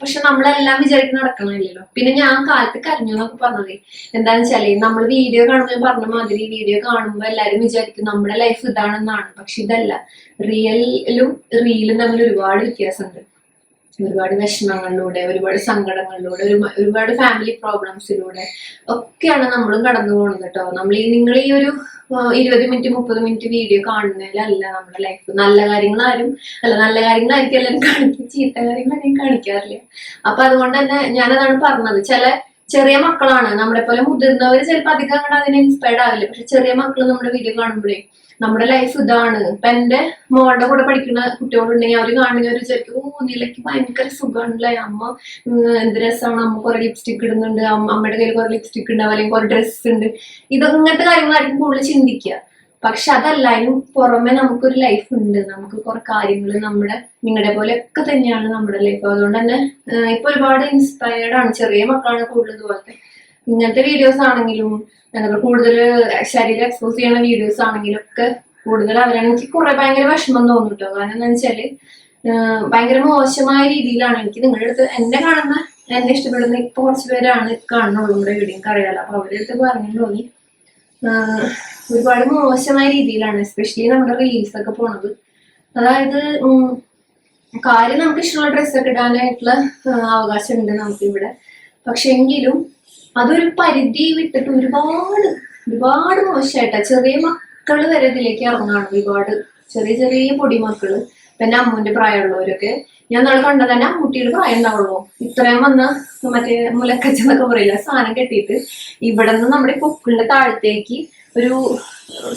പക്ഷെ നമ്മളെല്ലാം വിചാരിക്കുന്ന നടക്കണമല്ലോ. പിന്നെ ഞാൻ കാലത്ത് കരഞ്ഞു എന്നൊക്കെ പറഞ്ഞത് എന്താന്ന് വെച്ചാല്, നമ്മൾ വീഡിയോ കാണുമ്പോൾ പറഞ്ഞ മാതിരി വീഡിയോ കാണുമ്പോൾ എല്ലാരും വിചാരിക്കും നമ്മുടെ ലൈഫ് ഇതാണെന്നാണ്. പക്ഷെ ഇതല്ല. റീലും തമ്മിൽ ഒരുപാട് വ്യത്യാസമുണ്ട്. ഒരുപാട് വിഷമങ്ങളിലൂടെ, ഒരുപാട് സങ്കടങ്ങളിലൂടെ, ഒരുപാട് ഫാമിലി പ്രോബ്ലംസിലൂടെ ഒക്കെയാണ് നമ്മളും കടന്നു പോകുന്നത് കേട്ടോ. നിങ്ങൾ ഈ ഒരു 20 മിനിറ്റ് 30 മിനിറ്റ് വീഡിയോ കാണുന്നതിലല്ല നമ്മുടെ ലൈഫ്. നല്ല കാര്യങ്ങളായിരിക്കും എല്ലാവരും കാണിക്കും, ചീത്ത കാര്യങ്ങളാരും കാണിക്കാറില്ല. അപ്പൊ അതുകൊണ്ട് തന്നെ ഞാനതാണ് പറഞ്ഞത്. ചില ചെറിയ മക്കളാണ് നമ്മളെ പോലെ. മുതിർന്നവര് ചിലപ്പോൾ അധികം അങ്ങനെ അതിനെ ഇൻസ്പയർഡ് ആവില്ല. പക്ഷെ ചെറിയ മക്കൾ നമ്മുടെ വീഡിയോ കാണുമ്പോഴേ നമ്മുടെ ലൈഫ് ഇതാണ്. ഇപ്പൊ എന്റെ മോളുടെ കൂടെ പഠിക്കുന്ന കുട്ടികളുണ്ടെങ്കിൽ അവര് കാണുന്ന ഒരു വിചാരിക്കും, ഓ നിലയ്ക്ക് ഭയങ്കര സുഖമാണല്ലേ അമ്മ, എന്ത് രസമാണ്, അമ്മ കുറെ ലിപ്സ്റ്റിക് ഇടുന്നുണ്ട്, അമ്മയുടെ കയ്യിൽ കുറെ ലിപ്സ്റ്റിക് ഉണ്ടാവും, അല്ലെങ്കിൽ കുറെ ഡ്രസ്സ് ഉണ്ട്. ഇങ്ങനത്തെ കാര്യങ്ങളായിരിക്കും കൂടുതൽ ചിന്തിക്കുക. പക്ഷെ അതല്ല, അതിന് പുറമെ നമുക്കൊരു ലൈഫ് ഉണ്ട്, നമുക്ക് കുറെ കാര്യങ്ങൾ നിങ്ങളുടെ പോലെ ഒക്കെ തന്നെയാണ് നമ്മുടെ ലൈഫ്. അതുകൊണ്ട് തന്നെ ഇപ്പൊ ഒരുപാട് ഇൻസ്പയർഡ് ആണ്. ചെറിയ മക്കളാണ് കൂടുതൽ ഇതുപോലത്തെ ഇങ്ങനത്തെ വീഡിയോസ് ആണെങ്കിലും കൂടുതൽ ശരീരം എക്സ്പോസ് ചെയ്യുന്ന വീഡിയോസ് ആണെങ്കിലും ഒക്കെ കൂടുതൽ അവരാണ്. എനിക്ക് കുറെ ഭയങ്കര വിഷമം തോന്നും കേട്ടോ. കാരണം എന്താ വെച്ചാല് ഭയങ്കര മോശമായ രീതിയിലാണ് എനിക്ക് നിങ്ങളുടെ അടുത്ത് എന്നെ ഇഷ്ടപ്പെടുന്ന ഇപ്പൊ കുറച്ച് പേരാണ് കാണുന്നുള്ളൂ നമ്മുടെ വീഡിയോ, എനിക്ക് അറിയാലോ. അപ്പൊ അവരുടെ അടുത്ത് പറഞ്ഞു തോന്നി ഒരുപാട് മോശമായ രീതിയിലാണ് എസ്പെഷ്യലി നമ്മുടെ റീൽസ് ഒക്കെ പോണത്. അതായത് കാര്യം നമുക്ക് ഇഷ്ടമുള്ള ഡ്രസ്സൊക്കെ ഇടാനായിട്ടുള്ള അവകാശം ഉണ്ട് നമുക്കിവിടെ. പക്ഷെ എങ്കിലും അതൊരു പരിധി വിട്ടിട്ട് ഒരുപാട് മോശമായിട്ടാ. ചെറിയ മക്കള് വരെ ഇതിലേക്ക് ഇറങ്ങാണ്. ഒരുപാട് ചെറിയ ചെറിയ പൊടിമക്കള്. പിന്നെ അമ്മൂന്റെ പ്രായമുള്ളവരൊക്കെ ഞാൻ നാളെ കണ്ടത് തന്നെ അമ്മൂട്ടിയുടെ പ്രായം ഉണ്ടാവുള്ളൂ. ഇത്രയും വന്ന മറ്റേ മുലക്കച്ചെന്നൊക്കെ പറയില്ല, സാധനം കെട്ടിയിട്ട് ഇവിടെ നിന്ന് നമ്മുടെ പൊക്കിളിന്റെ താഴത്തേക്ക് ഒരു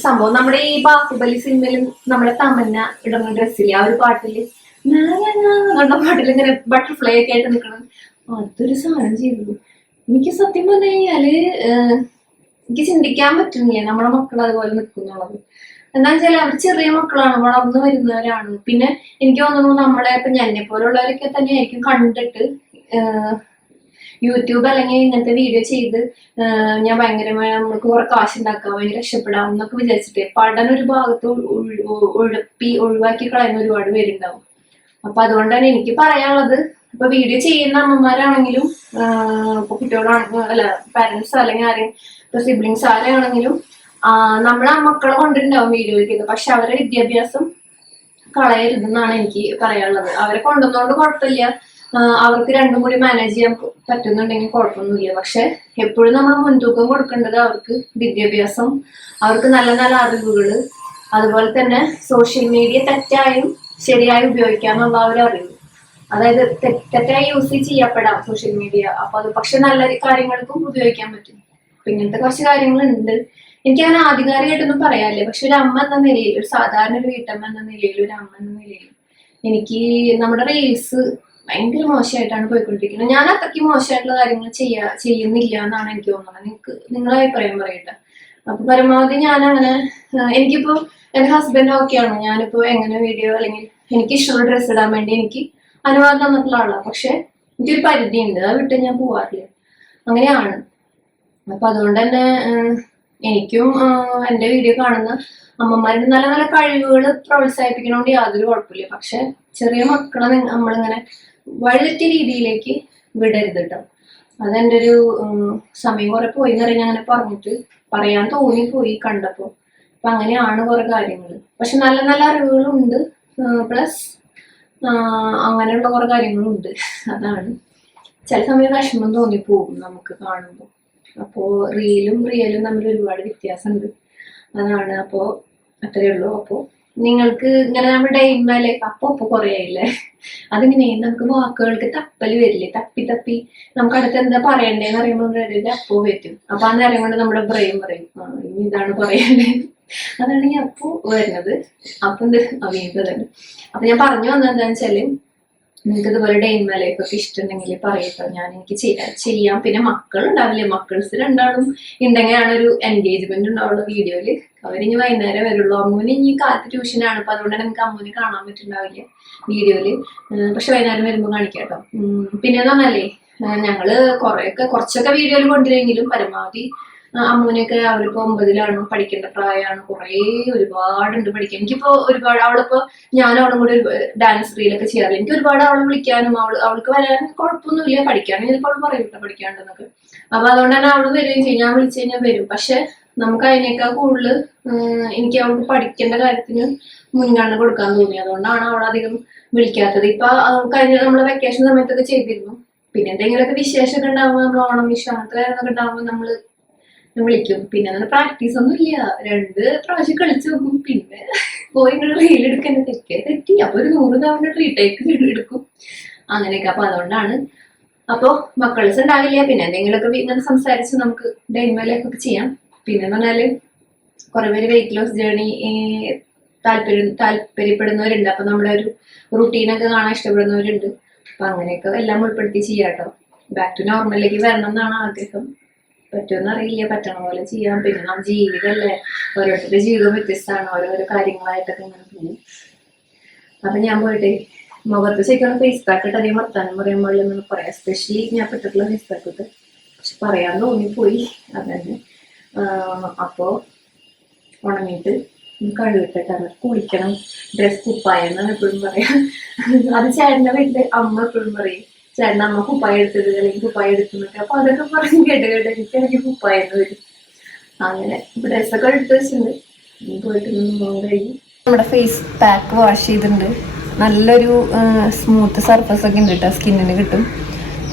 സംഭവം. നമ്മുടെ ഈ ബാഹുബലി സിനിമയിലും നമ്മുടെ തമന്ന ഇടുന്ന ഡ്രസ്സില് ആ ഒരു പാട്ടില് എന്നുള്ള പാട്ടിൽ ഇങ്ങനെ ബട്ടർഫ്ലൈ ഒക്കെ ആയിട്ട് നിൽക്കണം. അതൊരു സാധനം ചെയ്തു. എനിക്ക് സത്യം പറഞ്ഞു കഴിഞ്ഞാല് എനിക്ക് ചിന്തിക്കാൻ പറ്റുന്നില്ല നമ്മുടെ മക്കൾ അതുപോലെ നിൽക്കുന്നുള്ളത്. എന്താ വെച്ചാൽ അവർ ചെറിയ മക്കളാണ്, വളർന്നു വരുന്നവരാണ്. പിന്നെ എനിക്ക് തോന്നുന്നു നമ്മളെ ഇപ്പൊ എന്നെ പോലുള്ളവരൊക്കെ തന്നെ ആയിരിക്കും കണ്ടിട്ട് യൂട്യൂബ് അല്ലെങ്കിൽ ഇങ്ങനത്തെ വീഡിയോ ചെയ്ത് ഞാൻ ഭയങ്കരമായി നമ്മൾക്ക് കുറെ കാശ് ഉണ്ടാക്കാം, ഭയങ്കര രക്ഷപ്പെടാം എന്നൊക്കെ വിചാരിച്ചിട്ട് പഠനം ഒരു ഭാഗത്ത് ഒഴിവാക്കി കളയുന്ന ഒരുപാട് പേരുണ്ടാവും. അപ്പൊ അതുകൊണ്ടാണ് എനിക്ക് പറയാനുള്ളത്, ഇപ്പൊ വീഡിയോ ചെയ്യുന്ന അമ്മമാരാണെങ്കിലും ഇപ്പൊ കുട്ടികളാണെങ്കിലും അല്ല പാരന്റ്സ് അല്ലെങ്കിൽ ആരെയും ഇപ്പൊ സിബ്ലിങ്സ് ആരെയാണെങ്കിലും നമ്മളെ മക്കളെ കൊണ്ടുണ്ടാവും വീഡിയോയിലേക്ക്. പക്ഷെ അവരുടെ വിദ്യാഭ്യാസം കളയരുതെന്നാണ് എനിക്ക് പറയാനുള്ളത്. അവരെ കൊണ്ടുവന്നോണ്ട് കുഴപ്പമില്ല, അവർക്ക് രണ്ടും കൂടി മാനേജ് ചെയ്യാൻ പറ്റുന്നുണ്ടെങ്കിൽ കുഴപ്പമൊന്നുമില്ല. പക്ഷെ എപ്പോഴും നമ്മൾ മുൻതൂക്കം കൊടുക്കേണ്ടത് അവർക്ക് വിദ്യാഭ്യാസം, അവർക്ക് നല്ല നല്ല അറിവുകള്, അതുപോലെ തന്നെ സോഷ്യൽ മീഡിയ തെറ്റായും ശരിയായി ഉപയോഗിക്കാന്നുള്ള ഒരു അറിവ്. അതായത് തെറ്റായി യൂസ് ചെയ്യപ്പെടാം സോഷ്യൽ മീഡിയ. അപ്പൊ അത് പക്ഷെ നല്ല കാര്യങ്ങൾക്കും ഉപയോഗിക്കാൻ പറ്റും. അപ്പൊ ഇങ്ങനത്തെ കുറച്ച് കാര്യങ്ങളുണ്ട്. എനിക്കങ്ങനെ ആധികാരികമായിട്ടൊന്നും പറയാനില്ല. പക്ഷെ ഒരു അമ്മ എന്ന നിലയിൽ, ഒരു സാധാരണ ഒരു വീട്ടമ്മ എന്ന നിലയിൽ, ഒരു അമ്മ എന്ന നിലയിൽ എനിക്ക് നമ്മുടെ റീൽസ് ഭയങ്കര മോശമായിട്ടാണ് പോയിക്കൊണ്ടിരിക്കുന്നത്. ഞാൻ അത്രയ്ക്ക് മോശമായിട്ടുള്ള കാര്യങ്ങൾ ചെയ്യുന്നില്ല എന്നാണ് എനിക്ക് തോന്നുന്നത്. നിങ്ങളെ അഭിപ്രായം പറയട്ടെ. അപ്പൊ പരമാവധി ഞാൻ അങ്ങനെ എനിക്കിപ്പോ എന്റെ ഹസ്ബൻഡ് ഓക്കെയാണ്, ഞാനിപ്പോ എങ്ങനെ വീഡിയോ അല്ലെങ്കിൽ എനിക്ക് ഇഷ്ടമുള്ള ഡ്രസ്സ് ഇടാൻ വേണ്ടി എനിക്ക് അനുവാദം തന്നിട്ടുള്ള ആളാണ്. പക്ഷെ എനിക്കൊരു പരിധി ഉണ്ട്, അത് വിട്ട് ഞാൻ പോവാറില്ല. അങ്ങനെയാണ്. അപ്പൊ അതുകൊണ്ട് തന്നെ എനിക്കും എന്റെ വീഡിയോ കാണുന്ന അമ്മമാരുടെ നല്ല നല്ല കഴിവുകൾ പ്രോത്സാഹിപ്പിക്കണോണ്ട് യാതൊരു കുഴപ്പമില്ല. പക്ഷെ ചെറിയ മക്കളെ നമ്മളിങ്ങനെ വഴുതെറ്റിയ രീതിയിലേക്ക് വിടരുത് കേട്ടോ. അതെന്റെ ഒരു സമയം കുറെ പോയി എന്ന് പറയാൻ അങ്ങനെ പറഞ്ഞിട്ട് പറയാൻ തോന്നിപ്പോയി കണ്ടപ്പോ. അപ്പൊ അങ്ങനെയാണ് കുറെ കാര്യങ്ങൾ. പക്ഷെ നല്ല നല്ല അറിവുകളുണ്ട്, പ്ലസ് അങ്ങനെയുള്ള കുറെ കാര്യങ്ങളുണ്ട്. അതാണ് ചില സമയം വിഷമം തോന്നിപ്പോകും നമുക്ക് കാണുമ്പോൾ. അപ്പോ റീലും റിയലും തമ്മിൽ ഒരുപാട് വ്യത്യാസമുണ്ട്. അതാണ്. അപ്പോ അത്രയേ ഉള്ളൂ. അപ്പോ നിങ്ങൾക്ക് ഇങ്ങനെ നമ്മുടെ ഡേ ഇൻ മൈ ലൈഫ് അപ്പൊ കുറെ ആയില്ലേ, അതിങ്ങനെ നമുക്ക് വാക്കുകൾക്ക് തപ്പല് വരില്ലേ, തപ്പി നമുക്ക് അടുത്ത് എന്താ പറയണ്ടേന്ന് അറിയുമ്പോൾ അപ്പോ പറ്റും. അപ്പൊ ആ നേരം കൊണ്ട് നമ്മുടെ ബ്രെയിൻ പറയും ഇനി ഇതാണ് പറയണ്ടേ. അതാണ് ഈ അപ്പോ വരുന്നത്. അപ്പൊ എന്ത് അവീതതാണ്. അപ്പൊ ഞാൻ പറഞ്ഞു വന്നത് എന്താന്ന് വെച്ചാല്, നിങ്ങൾക്ക് ഇതുപോലെ ഡേ ഇൻ മൈ ലൈഫ് ഒക്കെ ഇഷ്ടമുണ്ടെങ്കിൽ പറയട്ടോ, എനിക്ക് ചെയ്യാം. പിന്നെ മക്കൾ ഉണ്ടാവില്ലേ, മക്കൾസ് രണ്ടാളും ഉണ്ടെങ്കിലാണ് ഒരു എൻഗേജ്മെന്റ് ഉണ്ടാവുള്ള വീഡിയോയില്. അവരിനി വൈകുന്നേരം വരുള്ളൂ. അമ്മൂന് ഇനി കാലത്ത് ട്യൂഷനാണ്, അപ്പൊ അതുകൊണ്ട് നമുക്ക് അമ്മൂന് കാണാൻ പറ്റുന്നുണ്ടാവില്ല വീഡിയോയില്. പക്ഷെ വൈകുന്നേരം വരുമ്പോൾ കാണിക്കാട്ടോ. പിന്നെന്ന് പറഞ്ഞാലേ ഞങ്ങള് കുറച്ചൊക്കെ വീഡിയോയിൽ കൊണ്ടുവരെങ്കിലും പരമാവധി അമ്മൂനൊക്കെ അവരിപ്പോ 9ലാണ്, പഠിക്കേണ്ട പ്രായമാണ്. ഒരുപാടുണ്ട് പഠിക്കാൻ. എനിക്കിപ്പോ ഒരുപാട് അവളിപ്പോ അവളും കൂടി ഡാൻസ് റീലൊക്കെ ചെയ്യാറില്ല. എനിക്ക് ഒരുപാട് അവളെ വിളിക്കാനും അവൾക്ക് വരാനും കുഴപ്പമൊന്നുമില്ല. പഠിക്കാനും ചിലപ്പോൾ അവൾ പറയൂട്ടോ പഠിക്കാണ്ടെന്നൊക്കെ. അപ്പൊ അതുകൊണ്ട് തന്നെ അവള് വരികയും ചെയ്യും. ഞാൻ വിളിച്ചു കഴിഞ്ഞാൽ വരും. പക്ഷെ നമുക്ക് അതിനേക്കാൾ കൂടുതൽ എനിക്ക് അവൾക്ക് പഠിക്കേണ്ട കാര്യത്തിന് മുൻഗണന കൊടുക്കാൻ തോന്നി. അതുകൊണ്ടാണ് അവളധികം വിളിക്കാത്തത്. ഇപ്പൊ കഴിഞ്ഞ നമ്മള് വെക്കേഷൻ സമയത്തൊക്കെ ചെയ്തിരുന്നു. പിന്നെ എന്തെങ്കിലുമൊക്കെ വിശേഷമൊക്കെ ഉണ്ടാകുമ്പോൾ നമ്മൾ ഓണം വിഷു അങ്ങനത്തെ കാര്യങ്ങളൊക്കെ ഉണ്ടാകുമ്പോൾ നമ്മള് വിളിക്കും. പിന്നെ അങ്ങനെ പ്രാക്ടീസ് ഒന്നും ഇല്ല. 2 പ്രാവശ്യം കളിച്ചു നോക്കും. പിന്നെ പോയി റീൽ എടുക്കാൻ തെറ്റി അപ്പൊ ഒരു 100 തവണ റീടേക്ക് എടുക്കും അങ്ങനെയൊക്കെ. അപ്പൊ അതുകൊണ്ടാണ് അപ്പോ മക്കൾസ് ഉണ്ടാവില്ല, പിന്നെ എന്തെങ്കിലുമൊക്കെ ഇങ്ങനെ സംസാരിച്ച് നമുക്ക് ഡേ ഇൻ മൈ ലൈഫ് ഒക്കെ ചെയ്യാം. പിന്നെ എന്ന് പറഞ്ഞാല് കുറെ പേര് വെയിറ്റ് ലോസ് ജേർണി താല്പര്യപ്പെടുന്നവരുണ്ട്. അപ്പൊ നമ്മുടെ ഒരു റുട്ടീനൊക്കെ കാണാൻ ഇഷ്ടപ്പെടുന്നവരുണ്ട്. അപ്പൊ അങ്ങനെയൊക്കെ എല്ലാം ഉൾപ്പെടുത്തി ചെയ്യാട്ടോ. ബാക്ക് ടു നോർമലിലേക്ക് വരണം എന്നാണ് ആഗ്രഹം. പറ്റുമെന്ന് അറിയില്ല, പറ്റണ പോലെ ചെയ്യാം. പിന്നെ നമ്മുടെ ജീവിതമല്ലേ, ഓരോരുത്തരുടെ ജീവിതം വ്യത്യസ്തമാണ്, ഓരോരോ കാര്യങ്ങളായിട്ടൊക്കെ ഇങ്ങനെ പോകും. അപ്പൊ ഞാൻ പോയിട്ട് മുഖത്ത് ശരിക്കും ഫേസ് പാക്ക് ഇട്ട് അധികം വർത്താനം പറയാൻ പാടില്ലെന്ന് പറയാം. എസ്പെഷ്യലി ഞാൻ പെട്ടിട്ടുള്ള ഫേസ് പാക്ക് ഇട്ട്, പക്ഷെ പറയാൻ തോന്നിപ്പോയി അതന്നെ. അപ്പോ ഉണങ്ങിയിട്ട് കഴുകിട്ടിട്ടാണ് കുളിക്കണം. ഡ്രസ് കുപ്പായം എന്നാണ് എപ്പോഴും പറയാം. അത് ചേട്ടന്റെ വീട്ടില് അമ്മ എപ്പോഴും പറയും, ചേട്ടൻ അമ്മ കുപ്പായം എടുത്തത് അല്ലെങ്കിൽ കുപ്പായം എടുക്കുന്നൊക്കെ. അപ്പൊ അതൊക്കെ പറഞ്ഞ് കേട്ട് എനിക്ക് കുപ്പായം വരും. അങ്ങനെ ഡ്രസ്സൊക്കെ എടുത്ത് വെച്ചിട്ടുണ്ട്. പോയിട്ട് കഴിഞ്ഞു. നമ്മുടെ ഫേസ് പാക്ക് വാഷ് ചെയ്തിട്ടുണ്ട്. നല്ലൊരു സ്മൂത്ത് സർഫസ് ഒക്കെ ഉണ്ട് കേട്ടോ, സ്കിന്നിന് കിട്ടും.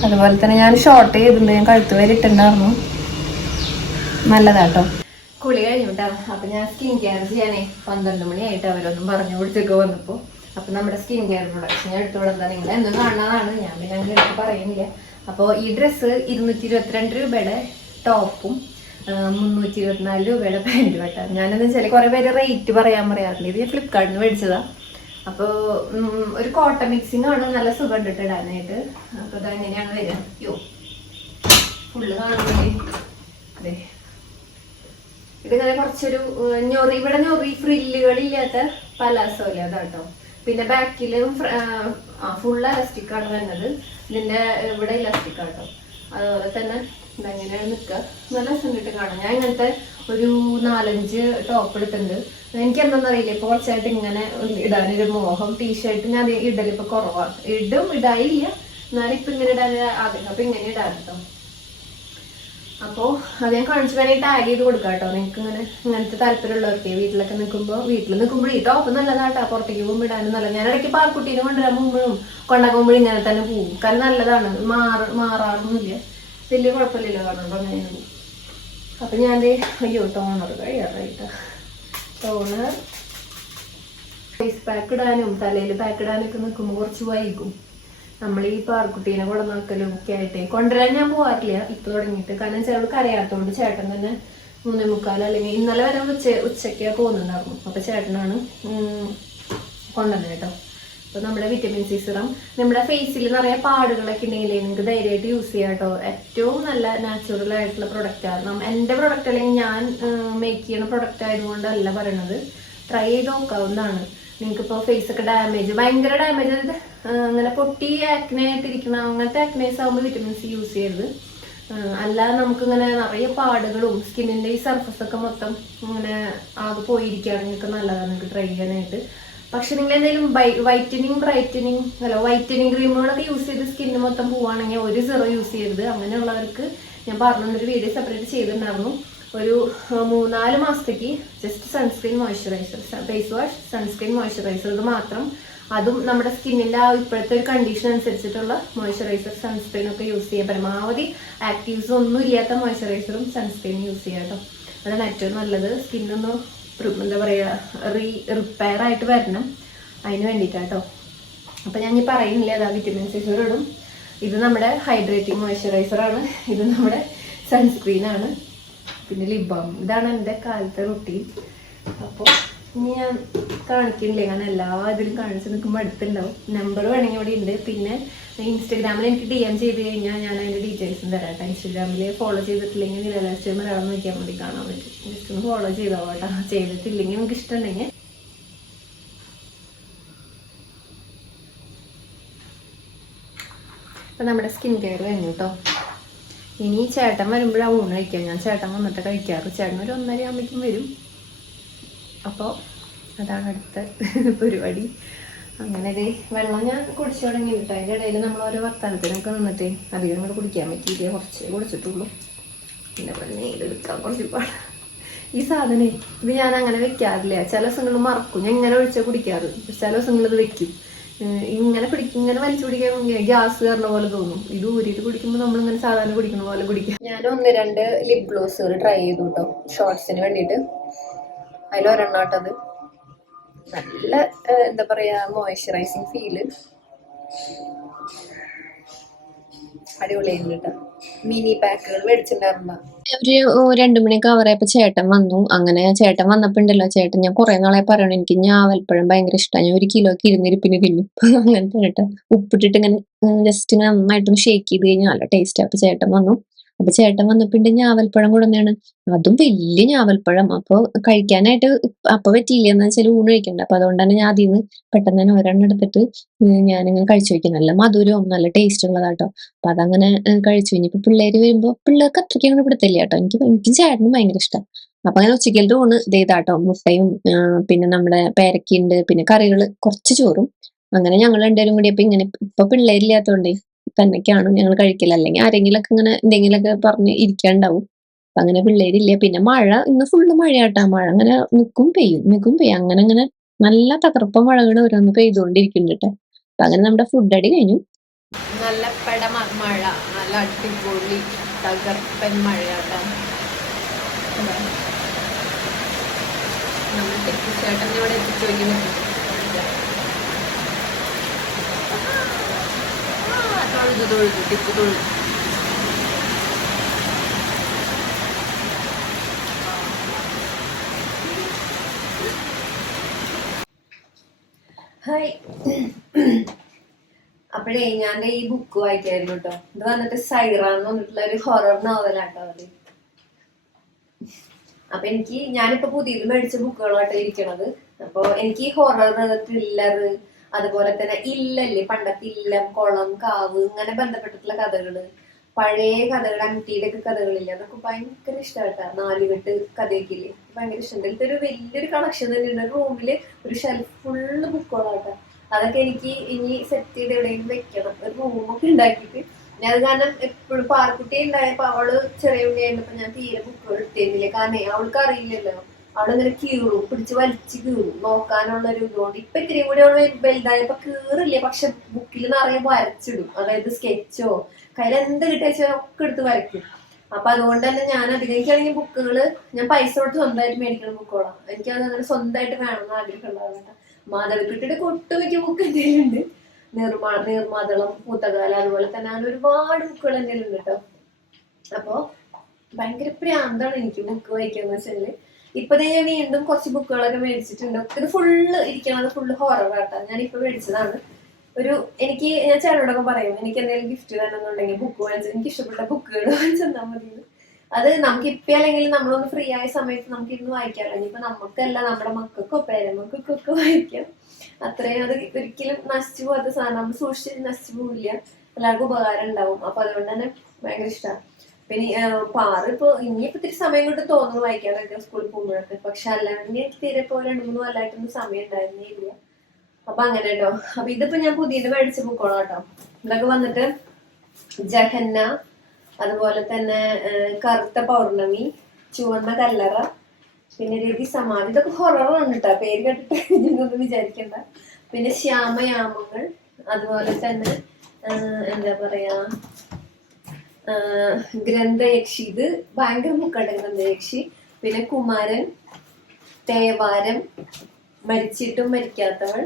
അതുപോലെ തന്നെ ഞാൻ ഷോർട്ട് ചെയ്തിട്ടുണ്ട്, ഞാൻ കഴുത്ത് വരെ ഇട്ടുണ്ടായിരുന്നു. നല്ലതാട്ടോ. കുളി കഴിഞ്ഞു കേട്ടോ. അപ്പൊ ഞാൻ സ്കിൻ കെയർ ചെയ്യാനേ 12 മണിയായിട്ട് അവരൊന്നും പറഞ്ഞു കൊടുത്തൊക്കെ വന്നപ്പോ. അപ്പൊ നമ്മുടെ സ്കിൻ കെയർ പ്രൊഡക്ഷൻ ഞാൻ എടുത്തോടെ എന്താ നിങ്ങൾ എന്തും കാണുന്നതാണ്, ഞാൻ പിന്നെ അങ്ങനെ എടുത്ത് പറയുന്നില്ല. അപ്പൊ ഈ ഡ്രസ്സ് 222 രൂപയുടെ ടോപ്പും 324 രൂപയുടെ പാൻറ്റും കേട്ടോ. ഞാനെന്ന് വെച്ചാൽ കുറെ പേര് റേറ്റ് പറയാറുണ്ട്. ഇത് ഞാൻ ഫ്ലിപ്കാർട്ടിന് മേടിച്ചതാ. അപ്പൊ ഒരു കോട്ടൺ മിക്സിംഗ് ആണ്, നല്ല സുഖം ഇട്ടിട്ട് ഇടാനായിട്ട്. അപ്പൊ ഇതെങ്ങനെയാണ് വരിക, യോ ഫുള്ള് കാണുന്നില്ലേ. അതെ, ഇതിങ്ങനെ കുറച്ചൊരു ഇവിടെ ഞൊറി ഫ്രില്ലുകളില്ലാത്ത പലാസോലെ അതാട്ടോ. പിന്നെ ബാക്കിലും ഫുൾ ഇലാസ്റ്റിക് ആണ് വരുന്നത്. ഇതിന്റെ ഇവിടെ ഇലാസ്റ്റിക് ആട്ടോ. അതുപോലെ തന്നെ ഇതെങ്ങനെയാണ് നിൽക്കുക, നല്ല രസമായിട്ട് കാണാം. ഞാൻ ഇങ്ങനത്തെ ഒരു 4-5 ടോപ്പ് എടുത്തിട്ടുണ്ട്. എനിക്ക് എന്താണെന്ന് അറിയില്ല, ഇപ്പൊ കുറച്ചായിട്ട് ഇങ്ങനെ ഇടാനൊരു മോഹം. ടീഷർട്ട് ഞാൻ ഇടൽ ഇപ്പൊ കുറവാണ്, ഇടായില്ല, എന്നാലും ഇപ്പൊ ഇങ്ങനെ ഇടാൻ ആഗ്രഹം. അപ്പൊ ഇങ്ങനെ ഇടാൻ കേട്ടോ. അപ്പോ അത് ഞാൻ കാണിച്ചു വേണമെങ്കിൽ ടാഗ് ചെയ്ത് കൊടുക്കാം കേട്ടോ. നിങ്ങൾക്ക് ഇങ്ങനത്തെ താല്പര്യമുള്ളവർക്ക് വീട്ടിൽ നിൽക്കുമ്പോഴും ഈ ടോപ്പ് നല്ലതാട്ടോ. പുറത്തേക്ക് പോകുമ്പോൾ ഇടാനും നല്ല. ഞാൻ ഇടയ്ക്ക് പാർക്കുട്ടീനെ കൊണ്ടുവരാൻ കൊണ്ടാകുമ്പോഴും ഇങ്ങനെ തന്നെ പോകും. കാരണം നല്ലതാണ്, മാറാറൊന്നുമില്ല, വലിയ കുഴപ്പമില്ലല്ലോ കാണുമ്പോ അങ്ങനെ പോകും. അപ്പൊ ഞാൻ അയ്യോ ടോണർ കഴിയാറായിട്ടാ. ടോണർ ഫേസ് പാക്ക് ഇടാനും തലയിൽ പാക്ക് ഇടാനൊക്കെ നിൽക്കുമ്പോൾ കുറച്ച് വൈകും. നമ്മൾ ഈ പാർക്കുട്ടീനെ കൊണ്ടുവന്നാക്കലും ഒക്കെ ആയിട്ട് കൊണ്ടുവരാൻ ഞാൻ പോകാറില്ല ഇപ്പൊ തുടങ്ങിയിട്ട്. കാരണം ചേട്ടൻ കരയാത്തോണ്ട് ചേട്ടൻ തന്നെ 3:45 അല്ലെങ്കിൽ ഇന്നലെ വരെ ഉച്ചയ്ക്ക് പോകുന്നുണ്ടായിരുന്നു. അപ്പൊ ചേട്ടനാണ് കൊണ്ടുവന്നത് കേട്ടോ. അപ്പൊ നമ്മുടെ വിറ്റമിൻ സി സിറം നമ്മുടെ ഫേസിൽ നിറയെ പാടുകളൊക്കെ ഉണ്ടെങ്കിൽ നിങ്ങൾക്ക് ധൈര്യമായിട്ട് യൂസ് ചെയ്യാം കേട്ടോ. ഏറ്റവും നല്ല നാച്ചുറൽ ആയിട്ടുള്ള പ്രൊഡക്റ്റ് ആണ്. എന്റെ പ്രൊഡക്റ്റ് അല്ലെങ്കിൽ ഞാൻ മേക്ക് ചെയ്യുന്ന പ്രൊഡക്റ്റ് ആയതുകൊണ്ടല്ല പറയണത്, ട്രൈ ചെയ്ത് നോക്കാവുന്നതാണ്. നിങ്ങൾക്കിപ്പോ ഫേസ് ഒക്കെ ഭയങ്കര ഡാമേജ് ആയത് അങ്ങനെ പൊട്ടി ആക്നെ ആയിട്ടിരിക്കണം, അങ്ങനത്തെ ആക്നേസ് ആകുമ്പോൾ വിറ്റമിൻ സി യൂസ് ചെയ്യരുത്. അല്ലാതെ നമുക്കിങ്ങനെ നിറയെ പാടുകളും സ്കിന്നിന്റെ ഈ സർഫസ് ഒക്കെ മൊത്തം ഇങ്ങനെ ആകെ പോയിരിക്കുകയാണ്, നിങ്ങൾക്ക് നല്ലതാണ് നിങ്ങൾക്ക് ട്രൈ ചെയ്യാനായിട്ട്. പക്ഷെ നിങ്ങൾ എന്തെങ്കിലും വൈറ്റനിങ് ക്രീമുകളൊക്കെ യൂസ് ചെയ്ത് സ്കിന്ന് മൊത്തം പോവുകയാണെങ്കിൽ ഒരു സിറോ യൂസ് ചെയ്യരുത്. അങ്ങനെയുള്ളവർക്ക് ഞാൻ പറഞ്ഞൊരു വീഡിയോ സെപ്പറേറ്റ് ചെയ്തിട്ടുണ്ടായിരുന്നു. ഒരു 3-4 മാസത്തേക്ക് just sunscreen moisturiser, face wash, sunscreen moisturiser, ഇത് മാത്രം. അതും നമ്മുടെ സ്കിന്നിന്റെ ഇപ്പോഴത്തെ ഒരു കണ്ടീഷൻ അനുസരിച്ചിട്ടുള്ള മോയ്സ്ചറൈസർ സൺസ്ക്രീൻ ഒക്കെ യൂസ് ചെയ്യാം. പരമാവധി ആക്റ്റീവ്സ് ഒന്നും ഇല്ലാത്ത മോയ്സ്ചറൈസറും സൺസ്ക്രീനും യൂസ് ചെയ്യാം കേട്ടോ. അതാണ് ഏറ്റവും നല്ലത്. സ്കിന്നൊന്ന് എന്താ പറയുക റിപ്പയർ ആയിട്ട് വരണം, അതിന് വേണ്ടിയിട്ടാട്ടോ. അപ്പം ഞാൻ ഈ പറയുന്നില്ല, അതാ വിറ്റമിൻ സി ഇടും. ഇത് നമ്മുടെ ഹൈഡ്രേറ്റിംഗ് മോയ്സ്ചറൈസർ ആണ്, ഇത് നമ്മുടെ സൺസ്ക്രീൻ ആണ്, പിന്നെ ലിപ് ബാം. ഇതാണ് എൻ്റെ കാലത്തെ റുട്ടീൻ. അപ്പോൾ ഇനി ഞാൻ കാണിക്കുന്നില്ലേ, കാരണം എല്ലാ ഇതിലും കാണിച്ച് നിൽക്കുമ്പോൾ അടുത്തുണ്ടാവും. നമ്പർ വേണമെങ്കിൽ ഇവിടെ ഉണ്ട്. പിന്നെ ഇൻസ്റ്റാഗ്രാമിൽ എനിക്ക് DM ചെയ്ത് കഴിഞ്ഞാൽ ഞാൻ അതിൻ്റെ ഡീറ്റെയിൽസും തരാം കേട്ടോ. ഇൻസ്റ്റാഗ്രാമിൽ ഫോളോ ചെയ്തിട്ടില്ലെങ്കിൽ നിലനിർച്ച മലയാളം നോക്കിയാൽ മതി, കാണാൻ പറ്റും. ജസ്റ്റ് ഒന്ന് ഫോളോ ചെയ്തോ കേട്ടോ. ചെയ്തിട്ടില്ലെങ്കിൽ നിങ്ങൾക്ക് ഇഷ്ടമുണ്ടെങ്കിൽ. അപ്പം നമ്മുടെ സ്കിൻ കെയർ കഴിഞ്ഞു കേട്ടോ. ഇനി ചേട്ടൻ വരുമ്പോഴാണ് ഊണ് കഴിക്കാം. ഞാൻ ചേട്ടൻ വന്നിട്ട് കഴിക്കാറ്. ചേട്ടൻ ഒരു 1:30 ആകുമ്പോഴേക്കും വരും. അപ്പോൾ അതാണ് അടുത്ത പരിപാടി. അങ്ങനെ വെള്ളം ഞാൻ കുടിച്ചു തുടങ്ങി കേട്ടോ. അതിൻ്റെ ഇടയിൽ നമ്മൾ ഓരോ വർത്തമാനത്തിനൊക്കെ നിന്നിട്ട് അധികം അങ്ങോട്ട് കുടിക്കാൻ പറ്റിയില്ല, കുറച്ചേ കുടിച്ചിട്ടുള്ളൂ. പിന്നെ നീരെടുക്കാൻ കുറച്ച് പാടാ. ഈ സാധനം ഇത് ഞാൻ അങ്ങനെ വെക്കാറില്ല. ചില ദിവസങ്ങളിൽ മറക്കും, ഞാൻ ഇങ്ങനെ ഒഴിച്ചാൽ കുടിക്കാറ്. ചില ദിവസങ്ങളിൽ ഇത് വെക്കും. ഇങ്ങനെ ഇങ്ങനെ വലിച്ചു കുടിക്കാൻ ഗ്യാസ് കയറുന്ന പോലെ തോന്നും. ഇത് ഊരിയിട്ട് കുടിക്കുമ്പോൾ നമ്മളിങ്ങനെ സാധാരണ കുടിക്കുന്ന പോലെ കുടിക്കാം. ഞാൻ 1-2 ലിപ് ഗ്ലോസുകൾ ട്രൈ ചെയ്തു കേട്ടോ, ഷോർട്സിന് വേണ്ടിയിട്ട്. അതിലൊരെണ്ണാട്ടത് നല്ല എന്താ പറയാ മോയ്സ്ചറൈസിങ് ഫീല്. അടിപൊളിയായിരുന്നു കേട്ടോ. മിനി പാക്കുകൾ മേടിച്ചിട്ടുണ്ടായിരുന്ന ഒരു 2 മണിയൊക്കെ ആവാറായപ്പോ ചേട്ടൻ വന്നു. അങ്ങനെ ചേട്ടൻ വന്നപ്പോ ഉണ്ടല്ലോ, ചേട്ടൻ ഞാൻ കുറെ നാളെ പറയണു എനിക്ക് ഞാവൽപ്പഴം ഭയങ്കര ഇഷ്ടമാണ്. ഞാൻ 1 കിലോക്ക് ഇരുന്നിരിപ്പിന് തിന്നും. അങ്ങനത്തെ കേട്ടോ. ഉപ്പിട്ടിട്ട് ഇങ്ങനെ ജസ്റ്റ് ഇങ്ങനെ നന്നായിട്ടൊന്ന് ഷേക്ക് ചെയ്ത് കഴിഞ്ഞാൽ നല്ല ടേസ്റ്റ്. അപ്പൊ ചേട്ടൻ വന്നു. അപ്പൊ ചേട്ടൻ വന്നപ്പോ ഞാവൽപ്പഴം കൊണ്ടുവന്നാണ്. അതും വലിയ ഞാവൽപ്പഴം. അപ്പൊ കഴിക്കാനായിട്ട് അപ്പൊ പറ്റിയില്ല, എന്ന് വെച്ചാൽ ഊണ് കഴിക്കണ്ട. അപ്പൊ അതുകൊണ്ട് തന്നെ ഞാൻ അതിന്ന് പെട്ടെന്ന് തന്നെ ഒരെണ്ണം എടുത്തിട്ട് ഞാനിങ്ങനെ കഴിച്ചു നോക്കി. നല്ല മധുരവും നല്ല ടേസ്റ്റ് ഉള്ളതാട്ടോ. അപ്പൊ അതങ്ങനെ കഴിച്ചു. ഇനിയിപ്പോ പിള്ളേര് വരുമ്പോ പിള്ളേർക്ക് അത്രയ്ക്ക് അങ്ങനെ പിടുത്തില്ല കേട്ടോ. എനിക്കും ചേട്ടനും ഭയങ്കര ഇഷ്ടം. അപ്പൊ അങ്ങനെ ഉച്ചക്കലത്തെ ഊണ് ദേ ഇതാട്ടോ. മുട്ടയും പിന്നെ നമ്മുടെ പേരക്കയുണ്ട്, പിന്നെ കറികള്, കുറച്ച് ചോറും. അങ്ങനെ ഞങ്ങൾ രണ്ടുപേരും കൂടി അപ്പൊ ഇങ്ങനെ ഇപ്പൊ പിള്ളേരില്ലാത്തോണ്ടേ തന്നെയൊക്കെയാണ് ഞങ്ങൾ കഴിക്കല്. അല്ലെങ്കിൽ ആരെങ്കിലൊക്കെ ഇങ്ങനെ എന്തെങ്കിലുമൊക്കെ പറഞ്ഞ് ഇരിക്കാണ്ടാവും. അപ്പൊ അങ്ങനെ പിള്ളേരില്ല. പിന്നെ മഴ ഇന്ന് ഫുള്ള് മഴയാട്ടാ. മഴ അങ്ങനെ നിക്കും പെയ്യും, നിക്കും പെയ്യും. അങ്ങനെ അങ്ങനെ നല്ല തകർപ്പ മഴകൾ ഓരോന്ന് പെയ്തുകൊണ്ടിരിക്കുന്നുണ്ട് ട്ടോ. അപ്പൊ അങ്ങനെ നമ്മുടെ ഫുഡ് അടി കഴിഞ്ഞു. നല്ല മഴ, നല്ല അടിപൊളി തകർപ്പൻ മഴയാട്ടോ. നമ്മൾ ചേട്ടൻ ഇവിടെ എത്തിച്ചു വയ്ക്കുന്നു. തൊഴുതു ടിപ്പ് തൊഴുതു. ഹായ്. അപ്പോഴേ ഞാൻ ഈ ബുക്ക് വായിക്കായിരുന്നു കേട്ടോ. ഇത് വന്നിട്ട് സൈറ എന്ന് പറഞ്ഞിട്ടുള്ള ഒരു ഹൊറർ നോവലാട്ടോ അത്. അപ്പൊ ഞാനിപ്പോ പുതിയത് മേടിച്ച ബുക്കുകളാട്ടോ ഇരിക്കണത്. അപ്പൊ എനിക്ക് ഹൊറർ, ത്രില്ലർ, അതുപോലെ തന്നെ ഇല്ലല്ലേ പണ്ടത്തെ ഇല്ലം, കുളം, കാവ് ഇങ്ങനെ ബന്ധപ്പെട്ടിട്ടുള്ള കഥകള്, പഴയ കഥകൾ, അൻറ്റിയുടെ ഒക്കെ കഥകളില്ല, അതൊക്കെ ഭയങ്കര ഇഷ്ടമായിട്ടാ. നാലുകെട്ട് കഥയൊക്കെ ഭയങ്കര ഇഷ്ടം. ഇതിലത്തെ ഒരു വലിയൊരു കളക്ഷൻ തന്നെയുണ്ട്. റൂമില് ഒരു ഷെൽഫ് ഫുള്ള് ബുക്കുകളാട്ടോ. അതൊക്കെ എനിക്ക് ഇനി സെറ്റ് ചെയ്ത് എവിടെയെങ്കിലും വെക്കണം, ഒരു റൂമൊക്കെ ഉണ്ടാക്കിയിട്ട്. ഞാൻ അത് കാരണം എപ്പോഴും പാർക്കുട്ടി ഉണ്ടായപ്പോ അവള് ചെറിയ ഉണ്ണിയായിരുന്നപ്പോ ഞാൻ തീരെ ബുക്കുകൾ എടുത്തിരുന്നില്ല. കാരണം അവൾക്ക് അറിയില്ലല്ലോ. അവളിങ്ങനെ കീറും, പിടിച്ച് വലിച്ച് കീറും നോക്കാനുള്ള ഒരു ഇതുകൊണ്ട്. ഇപ്പൊ ഇത്തിരി കൂടി അവള് വലുതായപ്പോ കീറില്ലേ, പക്ഷെ ബുക്കിൽ നിറയെ വരച്ചിടും. അതായത് സ്കെച്ചോ കയ്യിൽ എന്ത് കിട്ടിയാൽ ഒക്കെ എടുത്ത് വരയ്ക്കും. അപ്പൊ അതുകൊണ്ട് തന്നെ ഞാൻ അധികം, എനിക്കാണെങ്കിൽ ബുക്കുകള് ഞാൻ പൈസ കൊടുത്ത് സ്വന്തമായിട്ട് മേടിക്കുന്ന ബുക്കുകളാണ്. എനിക്കത് അങ്ങനെ സ്വന്തമായിട്ട് വേണമെന്ന് ആഗ്രഹം ഉണ്ടാവുന്നുണ്ട്. മാധവിക്കുട്ടിയുടെ ഒട്ടുമിക്ക ബുക്ക് എന്തെങ്കിലും ഉണ്ട്. നീർമാതളം, പൂത്തകാല, അതുപോലെ തന്നെ അങ്ങനെ ഒരുപാട് ബുക്കുകൾ എന്തെങ്കിലും ഉണ്ട് കേട്ടോ. അപ്പൊ ഭയങ്കര പ്രാന്താണ് എനിക്ക് ബുക്ക് വായിക്കാന്ന് വെച്ചാല്. ഇപ്പൊ ഞാൻ വീണ്ടും കുറച്ച് ബുക്കുകളൊക്കെ മേടിച്ചിട്ടുണ്ട്. ഇത് ഫുള്ള് ഇരിക്കണത് ഫുള്ള് ഹൊററാട്ടാ. ഞാൻ ഇപ്പൊ മേടിച്ചതാണ്. ഞാൻ ചേട്ടനോടൊക്കെ പറയും എനിക്ക് എന്തെങ്കിലും ഗിഫ്റ്റ് തരണമെന്നുണ്ടെങ്കിൽ ബുക്ക് വാങ്ങിച്ചാൽ, എനിക്ക് ഇഷ്ടപ്പെട്ട ബുക്കുകൾ വാങ്ങിച്ചാൽ മതി. അത് നമുക്ക് ഇപ്പൊ അല്ലെങ്കിൽ നമ്മളൊന്ന് ഫ്രീ ആയ സമയത്ത് നമുക്ക് ഇരുന്ന് വായിക്കാമല്ലോ. ഇനിയിപ്പോ നമുക്കല്ല, നമ്മുടെ മക്കൾക്കോ പേരമക്കൾക്കൊക്കെ വായിക്കാം. അത്രയും അത് ഒരിക്കലും നശിച്ചു പോകാത്ത സാധനം, നമ്മൾ സൂക്ഷിച്ച് നശിച്ചു പോവില്ല, എല്ലാവർക്കും ഉപകാരം ഉണ്ടാവും. അപ്പൊ അതുകൊണ്ട് തന്നെ ഭയങ്കര ഇഷ്ടമാണ്. പിന്നെ ഇപ്പൊ ഇനിയിപ്പോ ഇത്തിരി സമയം കൊണ്ട് തോന്നുന്നു വായിക്കാനൊക്കെ സ്കൂളിൽ പോകുമ്പോഴൊക്കെ. പക്ഷെ അല്ലാണ്ട് എനിക്ക് തീരെ ഇപ്പൊ 2-3 കൊല്ലമായിട്ടൊന്നും സമയം ഉണ്ടായിരുന്നേ ഇല്ല. അപ്പൊ അങ്ങനെ കേട്ടോ. അപ്പൊ ഇതിപ്പോ ഞാൻ പുതിയത് മേടിച്ച ബുക്കുകളാ കേട്ടോ. ഇതൊക്കെ വന്നിട്ട് ജഹന്ന, അതുപോലെ തന്നെ കറുത്ത പൗർണമി, ചുവന്ന കല്ലറ, പിന്നെ രതി സമാധി. ഇതൊക്കെ ഹൊററാണ് കേട്ടോ, പേര് കേട്ടിട്ട് ഇതൊന്നും വിചാരിക്കണ്ട. പിന്നെ ശ്യാമയാമങ്ങൾ, അതുപോലെ തന്നെ എന്താ പറയാ ഗ്രന്ഥയക്ഷി. ഇത് ഭയങ്കര ബുക്കാണ് ഗ്രന്ഥയക്ഷി. പിന്നെ കുമാരൻ, തേവാരം, മരിച്ചിട്ടും മരിക്കാത്തവൾ,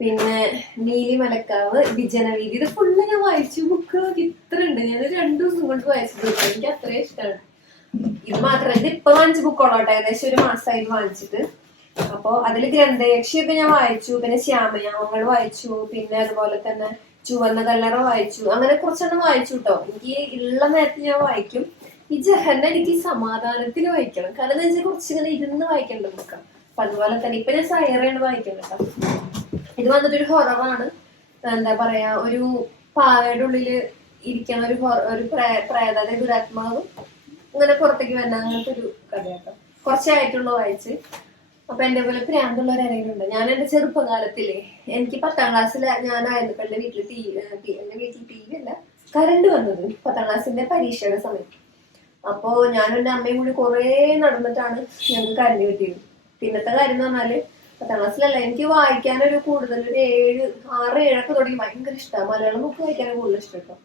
പിന്നെ നീലിമലക്കാവ്, വിജനവീതി. ഇത് ഫുള്ള് ഞാൻ വായിച്ചു. ബുക്ക് ഇത്ര ഉണ്ട്. ഞാൻ 2 ദിവസം കൊണ്ട് വായിച്ചു. എനിക്ക് അത്രയും ഇഷ്ടമാണ്. ഇത് മാത്രമല്ല, ഇത് ഇപ്പൊ വാങ്ങിച്ച ബുക്കോളോട്ടെ, ഏകദേശം 1 മാസമായി വാങ്ങിച്ചിട്ട്. അപ്പൊ അതില് ഗ്രന്ഥയക്ഷിയൊക്കെ ഞാൻ വായിച്ചു. പിന്നെ ശ്യാമയാമങ്ങൾ വായിച്ചു. പിന്നെ അതുപോലെ തന്നെ ചുവന്ന കല്ലറ വായിച്ചു. അങ്ങനെ കുറച്ചെണ്ണം വായിച്ചു കേട്ടോ. എനിക്ക് ഉള്ള നേരത്തെ ഞാൻ വായിക്കും. ഈ ജഹന്ന എനിക്ക് സമാധാനത്തിന് വായിക്കണം. കാരണം എന്താ വെച്ചാൽ കുറച്ചിങ്ങനെ ഇരുന്ന് വായിക്കേണ്ട ബുക്കാണ്. അപ്പൊ അതുപോലെ തന്നെ ഇപ്പൊ ഞാൻ സൈറയാണ് വായിക്കുന്നത് കേട്ടോ. ഇത് വന്നിട്ടൊരു ഹൊററാണ്. എന്താ പറയാ, ഒരു പാവയുടെ ഉള്ളില് ഇരിക്കണ ഒരു പ്രേത, ദുരാത്മാവ് ഇങ്ങനെ പുറത്തേക്ക് വരുന്ന അങ്ങനത്തെ ഒരു കഥയാട്ടോ. കുറച്ചായിട്ടുള്ള വായിച്ച്. അപ്പൊ എന്റെ പോലെ പ്രാന്തുള്ളവരാരെങ്കിലും ഉണ്ട്. ഞാൻ എന്റെ ചെറുപ്പകാലത്തിലെ എനിക്ക് 10ാം ക്ലാസ്സിൽ ഞാനായിരുന്നു എന്റെ വീട്ടിൽ ടി വി അല്ല, കറണ്ട് വന്നത് 10ാം ക്ലാസ്സിന്റെ പരീക്ഷയുടെ സമയത്ത്. അപ്പോ ഞാനും എന്റെ അമ്മയും കൂടി കുറെ നടന്നിട്ടാണ് ഞങ്ങൾക്ക് കറണ്ട് കിട്ടിയത്. പിന്നത്തെ കാര്യം എന്ന് പറഞ്ഞാല് 10ാം ക്ലാസ്സിലല്ല, എനിക്ക് വായിക്കാനൊരു കൂടുതൽ ഒരു 6, 7 തുടങ്ങി ഭയങ്കര ഇഷ്ടമാണ്. മലയാളം ബുക്ക് വായിക്കാനും കൂടുതൽ ഇഷ്ടം കേട്ടോ.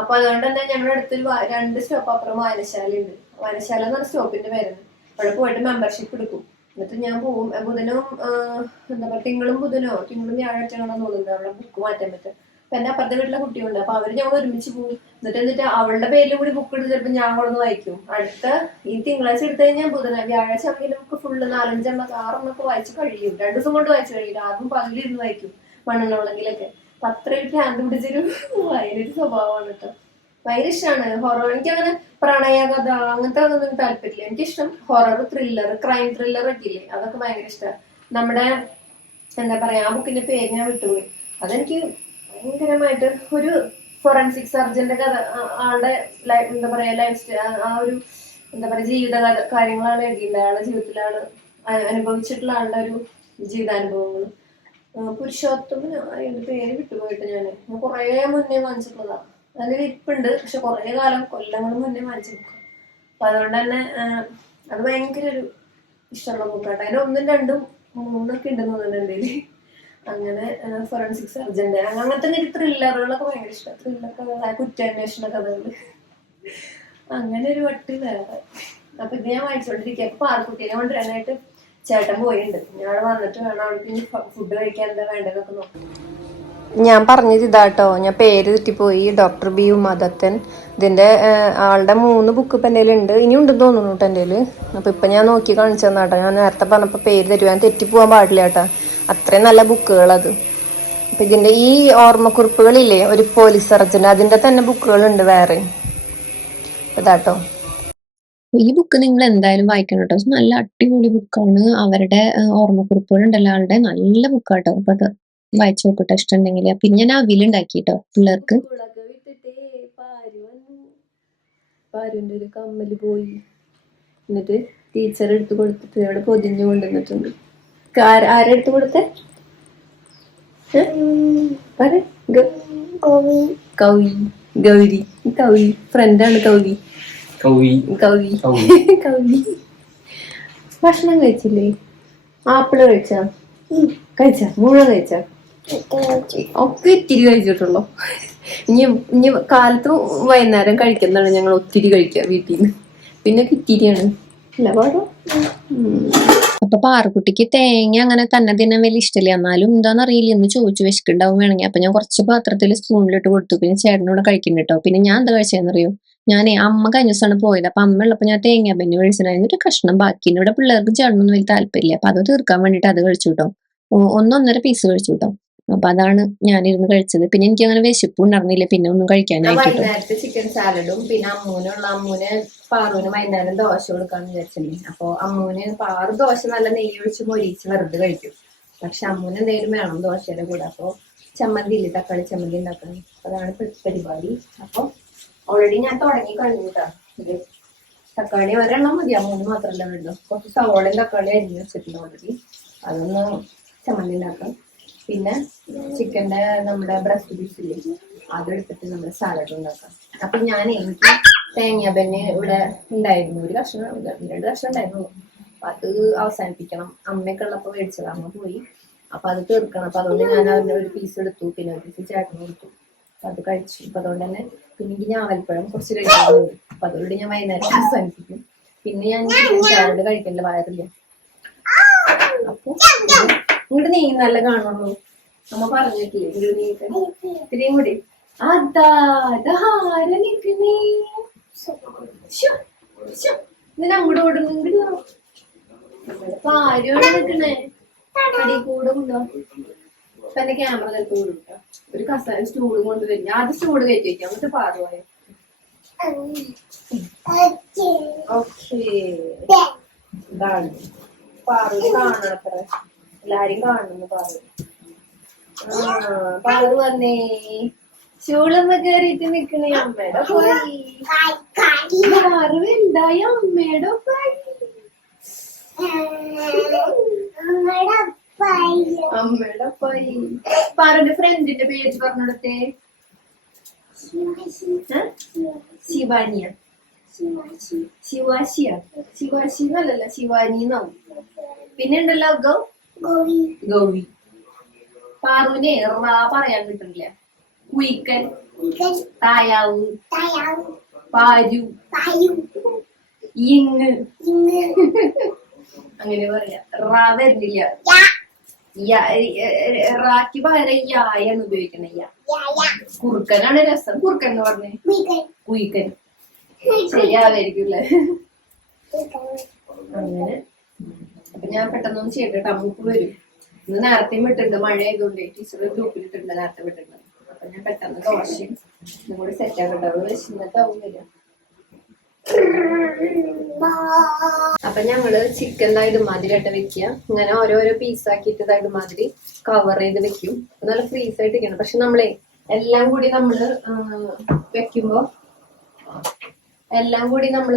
അപ്പൊ അതുകൊണ്ട് തന്നെ ഞങ്ങളുടെ അടുത്തൊരു 2 സ്റ്റോപ്പ് അപ്പുറം വായനശാല ഉണ്ട്. വായനശാല എന്ന് പറഞ്ഞ സ്റ്റോപ്പിന്റെ പേരാണ്. അവിടെ പോയിട്ട് മെമ്പർഷിപ്പ് എടുക്കും. എന്നിട്ട് ഞാൻ പോവും. ബുധനും എന്താ പറയുക, തിങ്കളും വ്യാഴാഴ്ചകളാണെന്ന് തോന്നുന്നുണ്ട് അവിടെ ബുക്ക് മാറ്റാൻ പറ്റും. എന്റെ അപ്പുറത്തെ വീട്ടിലെ കുട്ടിയുണ്ട്. അപ്പൊ അവര് ഞങ്ങൾ ഒരുമിച്ച് പോകും. എന്നിട്ട് അവളുടെ പേരിലും കൂടി ബുക്ക് എടുത്ത് ചിലപ്പോൾ ഞാൻ കൊണ്ടു വായിക്കും. അടുത്ത ഈ തിങ്കളാഴ്ച എടുത്തു കഴിഞ്ഞാൽ വ്യാഴാഴ്ച ആണെങ്കിൽ നമുക്ക് ഫുള്ള് 4-5 6 വായിച്ച് കഴിയും. 2 ദിവസം കൊണ്ട് വായിച്ചു കഴിയും. ആദ്യം പകലിരുന്ന് വായിക്കും മണ്ണെണ്ണുള്ളെങ്കിലൊക്കെ. അപ്പൊ അത്രയും ഭ്രാന്ത് പിടിച്ചൊരു വായനൊരു സ്വഭാവമാണ് കേട്ടോ. ഭയങ്കര ഇഷ്ടമാണ് ഹൊറർ. എനിക്കങ്ങനെ പ്രണയകഥ അങ്ങനത്തെ അതൊന്നും താല്പര്യമില്ല. എനിക്കിഷ്ടം ഹൊറർ, ത്രില്ലർ, ക്രൈം ത്രില്ലർ ഒക്കെ ഇല്ലേ, അതൊക്കെ ഭയങ്കര ഇഷ്ടമാണ്. നമ്മുടെ എന്താ പറയാ, ആ ബുക്കിന്റെ പേര് ഞാൻ വിട്ടുപോയി. അതെനിക്ക് ഭയങ്കരമായിട്ട് ഒരു ഫോറൻസിക് സർജന്റെ കഥ, ആളുടെ എന്താ പറയാ ലൈഫ് സ്റ്റൈൽ, ആ ഒരു എന്താ പറയാ ജീവിത കാര്യങ്ങളാണ് എഴുതിയിട്ടുണ്ട്. അയാളുടെ ജീവിതത്തിലാണ് അനുഭവിച്ചിട്ടുള്ള ആളുടെ ഒരു ജീവിതാനുഭവങ്ങൾ. പുരുഷോത്തമന് അതിന്റെ പേര് വിട്ടുപോയിട്ട് ഞാൻ കുറെ മുന്നേ വാങ്ങിച്ചിട്ടുള്ളതാണ്. അതിൽ ഇപ്പുണ്ട്, പക്ഷെ കുറെ കാലം കൊല്ലങ്ങൾ മുന്നേ വാങ്ങിച്ചു ബുക്ക്. അപ്പൊ അതുകൊണ്ട് തന്നെ അത് ഭയങ്കര ഒരു ഇഷ്ടമുള്ള ബുക്കാട്ടോ. അതിന് 1, 2, 3 ഉണ്ടെന്ന് തോന്നുന്നുണ്ട് എൻ്റെ കയ്യില്. അങ്ങനെ ഫോറൻസിക് സർജന്റെ അങ്ങനത്തെ ത്രില്ലറുകളൊക്കെ ഭയങ്കര ഇഷ്ടം. ത്രില്ലർ കഥകൾ, കുറ്റാന്വേഷണ കഥകള്, അങ്ങനെ ഒരു വട്ട് വേറെ. അപ്പൊ ഇത് ഞാൻ വായിച്ചോണ്ടിരിക്കുക. അപ്പൊ പാറക്കുട്ടീനെ കൊണ്ടുവരാനായിട്ട് ചേട്ടൻ പോയിട്ടുണ്ട്. ഞാൻ വന്നിട്ട് വേണം അവൾക്ക് ഇനി ഫുഡ് കഴിക്കാൻ എന്താ വേണ്ടതെന്നൊക്കെ നോക്കാം. ഞാൻ പറഞ്ഞത് ഇതാട്ടോ, ഞാൻ പേര് തെറ്റിപ്പോയി. Doctor B Umadathan. ഇതിന്റെ ആളുടെ 3 ബുക്ക് ഇപ്പം എൻ്റെ കയ്യിലുണ്ട്. ഇനി ഉണ്ടെന്ന് തോന്നുന്നു കേട്ടോ എൻ്റെ കയ്യില്. അപ്പൊ ഇപ്പൊ ഞാൻ നോക്കി കാണിച്ചു തന്നാട്ടോ. ഞാൻ നേരത്തെ പറഞ്ഞപ്പോ പേര് തരുവാൻ തെറ്റിപ്പോവാൻ പാടില്ല കേട്ടോ. അത്രയും നല്ല ബുക്കുകൾ അത്. അപ്പൊ ഇതിന്റെ ഈ ഓർമ്മക്കുറിപ്പുകളില്ലേ, ഒരു പോലീസ് സർജൻ, അതിന്റെ തന്നെ ബുക്കുകളുണ്ട് വേറെ. ഇതാട്ടോ, ഈ ബുക്ക് നിങ്ങൾ എന്തായാലും വായിക്കണം കേട്ടോ. നല്ല അടിപൊളി ബുക്കാണ്. അവരുടെ ഓർമ്മക്കുറിപ്പുകൾ ഉണ്ടല്ലോ, ആളുടെ നല്ല ബുക്കാട്ടോ. അപ്പൊ അത് വായിച്ചു നോക്കട്ടെ ഇഷ്ടമുണ്ടെങ്കിൽ. പിന്നെ ഞാൻ അവിലുണ്ടാക്കി കേട്ടോ പിള്ളേർക്ക്. പാരുവിന്റെ ഒരു കമ്മല് പോയി. എന്നിട്ട് ടീച്ചർ എടുത്ത് കൊടുത്തിട്ട് അവിടെ പൊതിഞ്ഞു കൊണ്ടുവന്നിട്ടുണ്ട്. ആരെടുത്ത് കൊടുത്തേ? കൗരി. ഗൗരി. കൗരി ഫ്രണ്ടാണ്. കൗരി. ഭക്ഷണം കഴിച്ചില്ലേ? ആപ്പിള് കഴിച്ചാ മുഴുവൻ കഴിച്ചാ? ഒക്കെ ഇത്തിരി കഴിച്ചിട്ടുള്ളൂ. ഇനി കാലത്തും വൈകുന്നേരം കഴിക്കുന്നതാണ് ഞങ്ങൾ ഒത്തിരി കഴിക്കുക വീട്ടിൽ നിന്ന്. പിന്നെ ഇത്തിരിയാണ് അല്ല പാടോ. അപ്പൊ പാറക്കുട്ടിക്ക് തേങ്ങ അങ്ങനെ തന്നെ തിന്നാൻ വലിയ ഇഷ്ടമില്ല. എന്നാലും എന്താണെന്നറിയില്ല, ഇന്ന് ചോദിച്ചു വിശക്കുണ്ടാവും വേണമെങ്കിൽ. അപ്പൊ ഞാൻ കുറച്ച് പാത്രത്തിൽ സ്പൂണിലിട്ട് കൊടുത്തു. പിന്നെ ചേട്ടനോട് കഴിക്കുന്നു കേട്ടോ. പിന്നെ ഞാൻ എന്താ കഴിച്ചതെന്നറിയോ, ഞാനേ അമ്മ കഴിഞ്ഞ ദിവസമാണ് പോയത്. അപ്പൊ അമ്മ ഉള്ളപ്പോ ഞാൻ തേങ്ങ ബന്നി കഴിച്ചിട്ടുണ്ടായിരുന്നു. ഒരു കഷ്ണം ബാക്കി. ഇവിടെ പിള്ളേർക്ക് ചേട്ടനൊന്നും വലിയ താല്പര്യമില്ല. അപ്പൊ അത് തീർക്കാൻ വേണ്ടിട്ട് അത് കഴിച്ചു കേട്ടോ. 1-1.5 പീസ് കഴിച്ചു കേട്ടോ. അപ്പൊ അതാണ് ഞാനിരുന്ന് കഴിച്ചത്. പിന്നെ എനിക്ക് അങ്ങനെ വിശപ്പ് ഉണ്ടായിരുന്നില്ല പിന്നെ ഒന്നും കഴിക്കാനായിട്ട്. വൈകുന്നേരത്തെ ചിക്കൻ സാലഡും പിന്നെ അമ്മൂന് പാറുവിന് വൈകുന്നേരം ദോശ കൊടുക്കാന്ന് വിചാരിച്ചില്ലേ. അപ്പൊ അമ്മൂന് പാറു ദോശ നല്ല നെയ്യ് ഒഴിച്ച് മൊരിച്ച് വെറുതെ കഴിക്കും. പക്ഷെ അമ്മൂന് എന്തെങ്കിലും വേണം ദോശയുടെ കൂടെ. അപ്പൊ ചമ്മന്തി ഇല്ലേ, തക്കാളി ചമ്മന്തി ഉണ്ടാക്കണം. അതാണ് പരിപാടി. അപ്പൊ ഓൾറെഡി ഞാൻ തുടങ്ങി കഴിഞ്ഞിട്ടാ. ഇത് തക്കാളി ഒരെണ്ണം മതി, അമ്മൂന് മാത്രമല്ല വേണ്ടോ. കുറച്ച് സവോളയും തക്കാളി അരിഞ്ഞ് വെച്ചിട്ടുണ്ട് ഓൾറെഡി. അതൊന്ന് ചമ്മന്തി ഉണ്ടാക്കാം. പിന്നെ ചിക്കന്റെ നമ്മുടെ ബ്രസ്റ്റ് പീസ് ഇല്ലേ, അതെടുത്തിട്ട് നമ്മൾ സാലഡ് ഉണ്ടാക്കാം. അപ്പൊ എനിക്ക് തേങ്ങ ബന്ന് ഇവിടെ ഉണ്ടായിരുന്നു. 1 കഷ്ണം 2 കഷ്ണം ഉണ്ടായിരുന്നു. അപ്പൊ അത് അവസാനിപ്പിക്കണം. അമ്മയൊക്കെ ഉള്ളപ്പോ മേടിച്ചത്, അമ്മ പോയി. അപ്പൊ അത് തീർക്കണം. അപ്പൊ അതുകൊണ്ട് ഞാൻ അതിന്റെ 1 പീസ് എടുത്തു. പിന്നെ 1 പീസ് ചേട്ടന് കൊടുത്തു. അപ്പൊ അത് കഴിച്ചു. അപ്പൊ അതുകൊണ്ട് തന്നെ പിന്നെ എനിക്ക് ഞാവൽപ്പഴം കുറച്ച് കഴിക്കുന്നുണ്ട്. അപ്പൊ അതുകൊണ്ട് ഞാൻ വൈകുന്നേരം അവസാനിപ്പിക്കും. പിന്നെ ഞാൻ സാലഡ് കഴിക്കില്ല, വയറില്ല. അപ്പൊ ഇങ്ങോട്ട് നീ നല്ല കാണുള്ളൂ. അമ്മ പറഞ്ഞിട്ടില്ലേ ഇങ്ങോട്ട് നീക്കാൻ ഇത്രയും കൂടി. അതാര നിക്കുന്നേ, അങ്ങോട്ട് ഓടുന്നു. ആരോട് നിക്കണേ അടി കൂടെ കൊണ്ടോ. അപ്പൊ എന്റെ ക്യാമറ ചിലപ്പോ കൂടും കേട്ടോ. ഒരു കസാര സ്റ്റൂള് കൊണ്ടുവരും. ആദ്യം സ്റ്റൂള് കയറ്റി വയ്ക്കാം, എന്നിട്ട് പാറുവായോ. ഓക്കേ, ഇതാണ് പാറു കാണണത്ര. എല്ലാരും കാണുന്നു പാറു. പാറു വന്നേ. സ്റ്റൂളൊന്ന് കേറിയിട്ട് നിക്കണേ. അമ്മയുടെ പോയി പാറു എന്തായി? അമ്മയുടെ അമ്മയുടെ പോയി. പാറുന്റെ ഫ്രണ്ടിന്റെ പേര് പറഞ്ഞെടുത്തേ. ശിവാനിയ. ശിവാശി എന്നല്ലല്ല, ശിവാനി എന്നാവും. പിന്നെ ഉണ്ടല്ലോ ഗൗരി. പാറുവിനെ പറയാൻ കിട്ടില്ല. കുയിക്കൻ, തായാവ്, പാരു, ഇങ് അങ്ങനെ പറയാ. വരുന്നില്ല. റാക്ക് പകരം യായെന്ന് ഉപയോഗിക്കണ. കുറുക്കനാണ് രസം. കുറുക്കൻ എന്ന് പറഞ്ഞേ കുയിക്കൻ ശരിയാവായിരിക്കും അല്ലേ? അങ്ങനെ അപ്പൊ ഞാൻ പെട്ടെന്നൊന്നും ചെയ്തിട്ട് അമ്മൂക്ക് വരും. ഇന്ന് നേരത്തെ വിട്ടിട്ടുണ്ട്, മഴ ആയതുകൊണ്ട് ടീച്ചർ ഗ്രൂപ്പിലിട്ടുണ്ട്, നേരത്തെ വിട്ടിട്ടുണ്ട്. അപ്പൊ ഞാൻ പെട്ടെന്ന് ദോശയും ഇതും കൂടി സെറ്റ് ആക്കട്ടെ. അവള് വിശന്നിട്ടാവും വരിക. അപ്പൊ ഞങ്ങള് ചിക്കൻ ഇതുമാതിരിയായിട്ട് വെക്കുക. ഇങ്ങനെ ഓരോരോ പീസാക്കിയിട്ട് ഇതുമാതിരി കവർ ചെയ്ത് വെക്കും. നല്ല ഫ്രീസ് ആയിട്ട് ഇരിക്കണം. പക്ഷെ നമ്മളെ എല്ലാം കൂടി നമ്മള്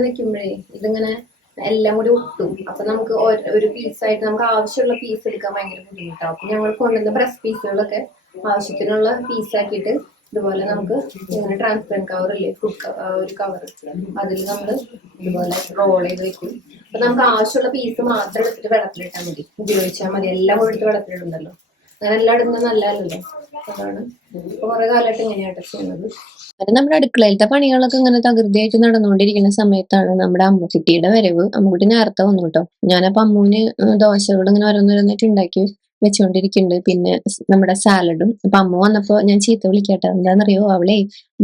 വെക്കുമ്പോഴേ ഇതിങ്ങനെ എല്ലാം കൂടി ഒട്ടും. അപ്പൊ നമുക്ക് ഒരു പീസായിട്ട് നമുക്ക് ആവശ്യമുള്ള പീസ് എടുക്കാൻ ഭയങ്കര ബുദ്ധിമുട്ടാവും. അപ്പൊ ഞങ്ങൾ കൊണ്ടുവന്ന ബ്രസ്റ്റ് പീസുകളൊക്കെ ആവശ്യത്തിനുള്ള പീസാക്കിയിട്ട് ഇതുപോലെ നമുക്ക് ഇങ്ങനെ ട്രാൻസ്പെറന്റ് കവർ ഇല്ലേ, ഒരു കവർ, അതിൽ നമ്മൾ ഇതുപോലെ റോൾ ചെയ്ത് വെക്കും. അപ്പൊ നമുക്ക് ആവശ്യമുള്ള പീസ് മാത്രം എടുത്തിട്ട് വെള്ളത്തിലിട്ടാൽ മതി, ഉപയോഗിച്ചാൽ മതി. എല്ലാം കൂടി എടുത്ത് വെള്ളത്തിലിടുന്നല്ലോ, അങ്ങനെ എല്ലാം ഇടുന്നത് നല്ലതല്ലോ. അതാണ് ഇപ്പൊ കുറെ കാലമായിട്ട് ഇങ്ങനെയായിട്ട് ചെയ്യുന്നത്. അത് നമ്മുടെ അടുക്കളയിലത്തെ പണികളൊക്കെ ഇങ്ങനെ തകൃതിയായിട്ട് നടന്നുകൊണ്ടിരിക്കുന്ന സമയത്താണ് നമ്മുടെ അമ്മുക്കുട്ടിയുടെ വരവ്. അമ്മുക്കുട്ടി നേരത്തെ വന്നു കേട്ടോ. ഞാനപ്പോ അമ്മുവിന് ദോശകൾ ഇങ്ങനെ ഓരോന്നോരോന്നായിട്ട് ഉണ്ടാക്കി വെച്ചുകൊണ്ടിരിക്കുന്നുണ്ട്. പിന്നെ നമ്മുടെ സാലഡും. അപ്പൊ അമ്മ വന്നപ്പോ ഞാൻ ചീത്ത വിളിക്കട്ടെ. എന്താണെന്നറിയോ, അവളെ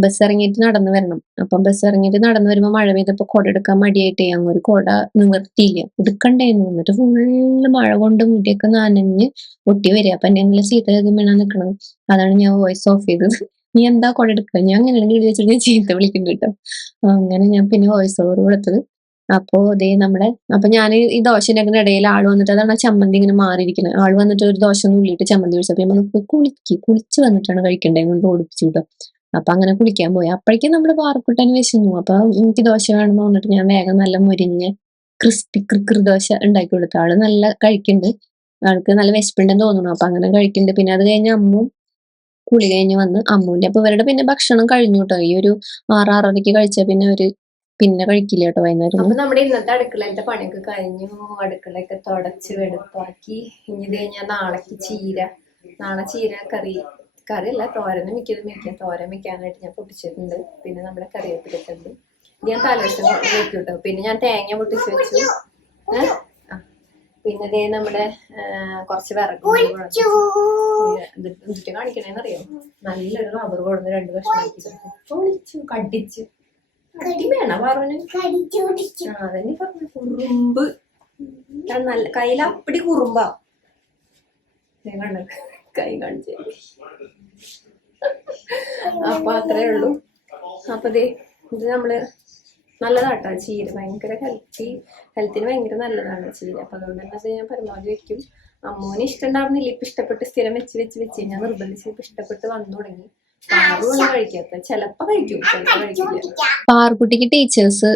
ബസ് ഇറങ്ങിയിട്ട് നടന്നു വരണം. അപ്പം ബസ് ഇറങ്ങിയിട്ട് നടന്നു വരുമ്പോ മഴ പെയ്തപ്പോ കുട എടുക്കാൻ മടിയായിട്ടേ അങ്ങ് ഒരു കുട നിവർത്തിയില്ല, എടുക്കണ്ടേന്ന്. എന്നിട്ട് ഫുള്ള് മഴ കൊണ്ട് മുടിയൊക്കെ നനഞ്ഞ് ഒട്ടി വരിക. അപ്പൊ എന്നെ നല്ല ചീത്ത വീണാൻ നിൽക്കണത്. അതാണ് ഞാൻ വോയിസ് ഓഫ് ചെയ്തത്. നീ എന്താ കുട എടുക്കുക, ഞാൻ അങ്ങനെ വെച്ചിട്ട് ഞാൻ ചീത്ത വിളിക്കുന്നുണ്ട് കേട്ടോ. അങ്ങനെ ഞാൻ പിന്നെ വോയിസ് ഓവർ കൊടുത്തത്. അപ്പോ ഇതേ അപ്പൊ ഞാൻ ഈ ദോശന്റെ ഇടയിൽ ആള് വന്നിട്ട്, അതാണ് ആ ചമ്മന്തി ഇങ്ങനെ മാറിയിരിക്കുന്നത്. ആള് വന്നിട്ട് ഒരു ദോശ ഉള്ളിട്ട് ചമ്മന്തി വിളിച്ചപ്പോ കുളിച്ച് വന്നിട്ടാണ് കഴിക്കണ്ടേ കൊണ്ട് ഓടിപ്പിച്ചു കേട്ടോ. അപ്പൊ അങ്ങനെ കുളിക്കാൻ പോയി. അപ്പോഴേക്കും നമ്മുടെ പാറക്കുട്ടന് വിശന്നു. അപ്പൊ എനിക്ക് ദോശ വേണമെന്ന് പറഞ്ഞിട്ട് ഞാൻ വേഗം നല്ല മുരിഞ്ഞ ക്രിസ്പി ദോശ ഉണ്ടാക്കി കൊടുത്തു. ആള് നല്ല കഴിക്കുന്നുണ്ട്, ആൾക്ക് നല്ല വിശപ്പുണ്ടെന്ന് തോന്നുന്നു. അപ്പൊ അങ്ങനെ കഴിക്കുന്നുണ്ട്. പിന്നെ അത് കഴിഞ്ഞ് കുളി കഴിഞ്ഞ് വന്ന് അമ്മൂന്റെ അപ്പൊ ഇവരുടെ പിന്നെ ഭക്ഷണം കഴിഞ്ഞു കേട്ടോ. ഈ ഒരു 6-6:30 കഴിച്ച പിന്നെ കഴിക്കില്ല കേട്ടോ വൈകുന്നേരം. അപ്പൊ നമ്മുടെ ഇന്നത്തെ അടുക്കളയിലത്തെ പണിയൊക്കെ കഴിഞ്ഞു. അടുക്കളയൊക്കെ തുടച്ച് വെടുപ്പാക്കി. ഇനി ഇത് കഴിഞ്ഞാൽ നാളെ ചീര കറിയല്ല, തോരനും വെക്കാം. തോരൻ വെക്കാനായിട്ട് ഞാൻ പൊട്ടിച്ചിട്ടുണ്ട്. പിന്നെ നമ്മുടെ കറിവേപ്പിലൊക്കെ ഉണ്ട്. ഞാൻ തലേദിവസം വെക്കും കേട്ടോ. പിന്നെ ഞാൻ തേങ്ങ പൊട്ടിച്ച് വെച്ചു. പിന്നെ ഇതേ നമ്മുടെ കുറച്ച് വിറക് എന്നിട്ട് കാണിക്കണേന്നറിയോ, നല്ലൊരു റബ്ബർ കൊടുന്ന് 2 കഷ്ണമാക്കി കടിച്ചു വേണം പറഞ്ഞു. അതെന്നെ പറഞ്ഞു, കുറുമ്പ് നല്ല കയ്യിൽ അപ്പടി കുറുമ്പാ. കൈ കാണിച്ചു. അപ്പൊ അത്രേ ഉള്ളൂ. അപ്പൊ ഇത് നമ്മള് നല്ലതാട്ടോ ചീര. ഭയങ്കര ഹെൽത്തിന് ഭയങ്കര നല്ലതാണ് ചീര. അപ്പൊ അതുകൊണ്ട് തന്നെ അത് ഞാൻ പരമാവധി വെക്കും. അമ്മൂന് ഇഷ്ടമുണ്ടായിരുന്നില്ല. ഇപ്പൊ ഇഷ്ടപ്പെട്ട് സ്ഥിരം വെച്ച് ഞാൻ നിർബന്ധിച്ച് ഇപ്പൊ ഇഷ്ടപ്പെട്ട് വന്നു തുടങ്ങി. കഴിക്കാത്ത ചിലപ്പോ കഴിക്കും, ചിലപ്പോ കഴിക്കില്ല. പാർക്കുട്ടിക്ക് ടീച്ചേഴ്സ്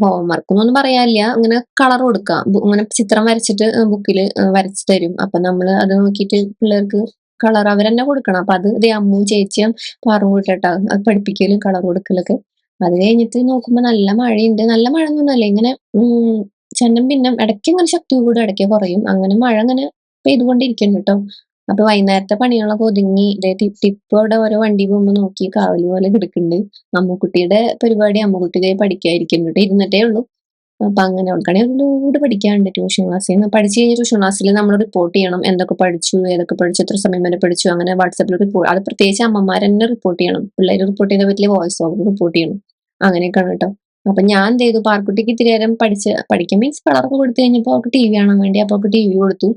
ഹോംവർക്ക് ഒന്നും പറയാനില്ല, ഇങ്ങനെ കളർ കൊടുക്കാം. ഇങ്ങനെ ചിത്രം വരച്ചിട്ട് ബുക്കിൽ വരച്ചു തരും. അപ്പൊ നമ്മള് അത് നോക്കിയിട്ട് പിള്ളേർക്ക് കളർ അവരെന്നെ കൊടുക്കണം. അപ്പൊ അത് അമ്മൂ ചേച്ചിയും പാറും കൂട്ടിട്ടാ അത് പഠിപ്പിക്കലും കളർ കൊടുക്കലൊക്കെ. അത് കഴിഞ്ഞിട്ട് നോക്കുമ്പോ നല്ല മഴയുണ്ട്. നല്ല മഴ ഒന്നുമല്ല, ഇങ്ങനെ ചെന്നം പിന്നെ ഇടയ്ക്ക് ഇങ്ങനെ ശക്തി കൂടും, ഇടയ്ക്ക് കുറയും. അങ്ങനെ മഴ ഇങ്ങനെ പെയ്തുകൊണ്ടിരിക്കുന്നു കേട്ടോ. അപ്പൊ വൈകുന്നേരത്തെ പണികളൊക്കെ ഒതുങ്ങി. ടിപ്പ് അവിടെ ഓരോ വണ്ടി പോകുമ്പോ നോക്കി കാവല് പോലെ കിടക്കുന്നുണ്ട്. അമ്മുക്കുട്ടിയുടെ പരിപാടി, അമ്മുക്കുട്ടി പഠിക്കാതിരിക്കുന്നുണ്ട്, ഇരുന്നിട്ടേ ഉള്ളൂ. അപ്പൊ അങ്ങനെ അവൾക്കാണെങ്കിൽ ഒരുപാട് പഠിക്കാനുണ്ട് ട്യൂഷൻ ക്ലാസ്സിൽ നിന്ന്. പഠിച്ചു കഴിഞ്ഞ ട്യൂഷൻ ക്ലാസ്സിൽ നമ്മൾ റിപ്പോർട്ട് ചെയ്യണം, എന്തൊക്കെ പഠിച്ചു, ഏതൊക്കെ പഠിച്ചു, എത്ര സമയം വരെ പഠിച്ചു. അങ്ങനെ വാട്സാപ്പിൽ റിപ്പോർട്ട്, അത് പ്രത്യേകിച്ച് അമ്മമാർ തന്നെ റിപ്പോർട്ട് ചെയ്യണം. പിള്ളേർ റിപ്പോർട്ട് ചെയ്ത പറ്റിയ വോയിസ് ഓവർ റിപ്പോർട്ട് ചെയ്യണം. അങ്ങനെയൊക്കെയാണ് കേട്ടോ. അപ്പൊ ഞാൻ എന്ത് ചെയ്തു, പാർക്കുട്ടിക്ക് ഇത്തിരി നേരം പഠിക്കാൻ മീൻസ് കളറൊക്കെ കൊടുത്തു കഴിഞ്ഞപ്പോ അവർക്ക് TV കാണാൻ വേണ്ടി അപ്പൊ അവർക്ക് TV കൊടുത്തു.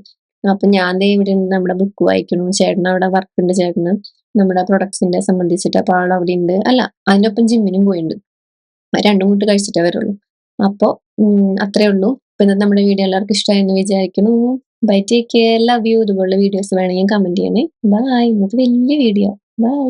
അപ്പൊ ഞാൻ ഇവിടെ നമ്മുടെ ബുക്ക് വായിക്കണു. ചേട്ടൻ അവിടെ വർക്ക് ഉണ്ട്, ചേട്ടന് നമ്മുടെ പ്രൊഡക്ട്സിന്റെ സംബന്ധിച്ചിട്ട്. അപ്പൊ ആൾ അവിടെ ഉണ്ട്. അല്ല, അതിന്റെ ഒപ്പം ജിമ്മിനും പോയിട്ടുണ്ട്. 2 കൂട്ട് കഴിച്ചിട്ടേ വരുള്ളൂ. അപ്പൊ അത്രേ ഉള്ളൂ. പിന്നെ നമ്മുടെ വീഡിയോ എല്ലാവർക്കും ഇഷ്ടമായെന്ന് വിചാരിക്കുന്നു. Bye, take care, love you. ഇതുപോലുള്ള വീഡിയോസ് വേണമെങ്കിൽ കമന്റ് ചെയ്യണേ. ബൈ. ഇന്നത്തെ വലിയ വീഡിയോ. ബൈ.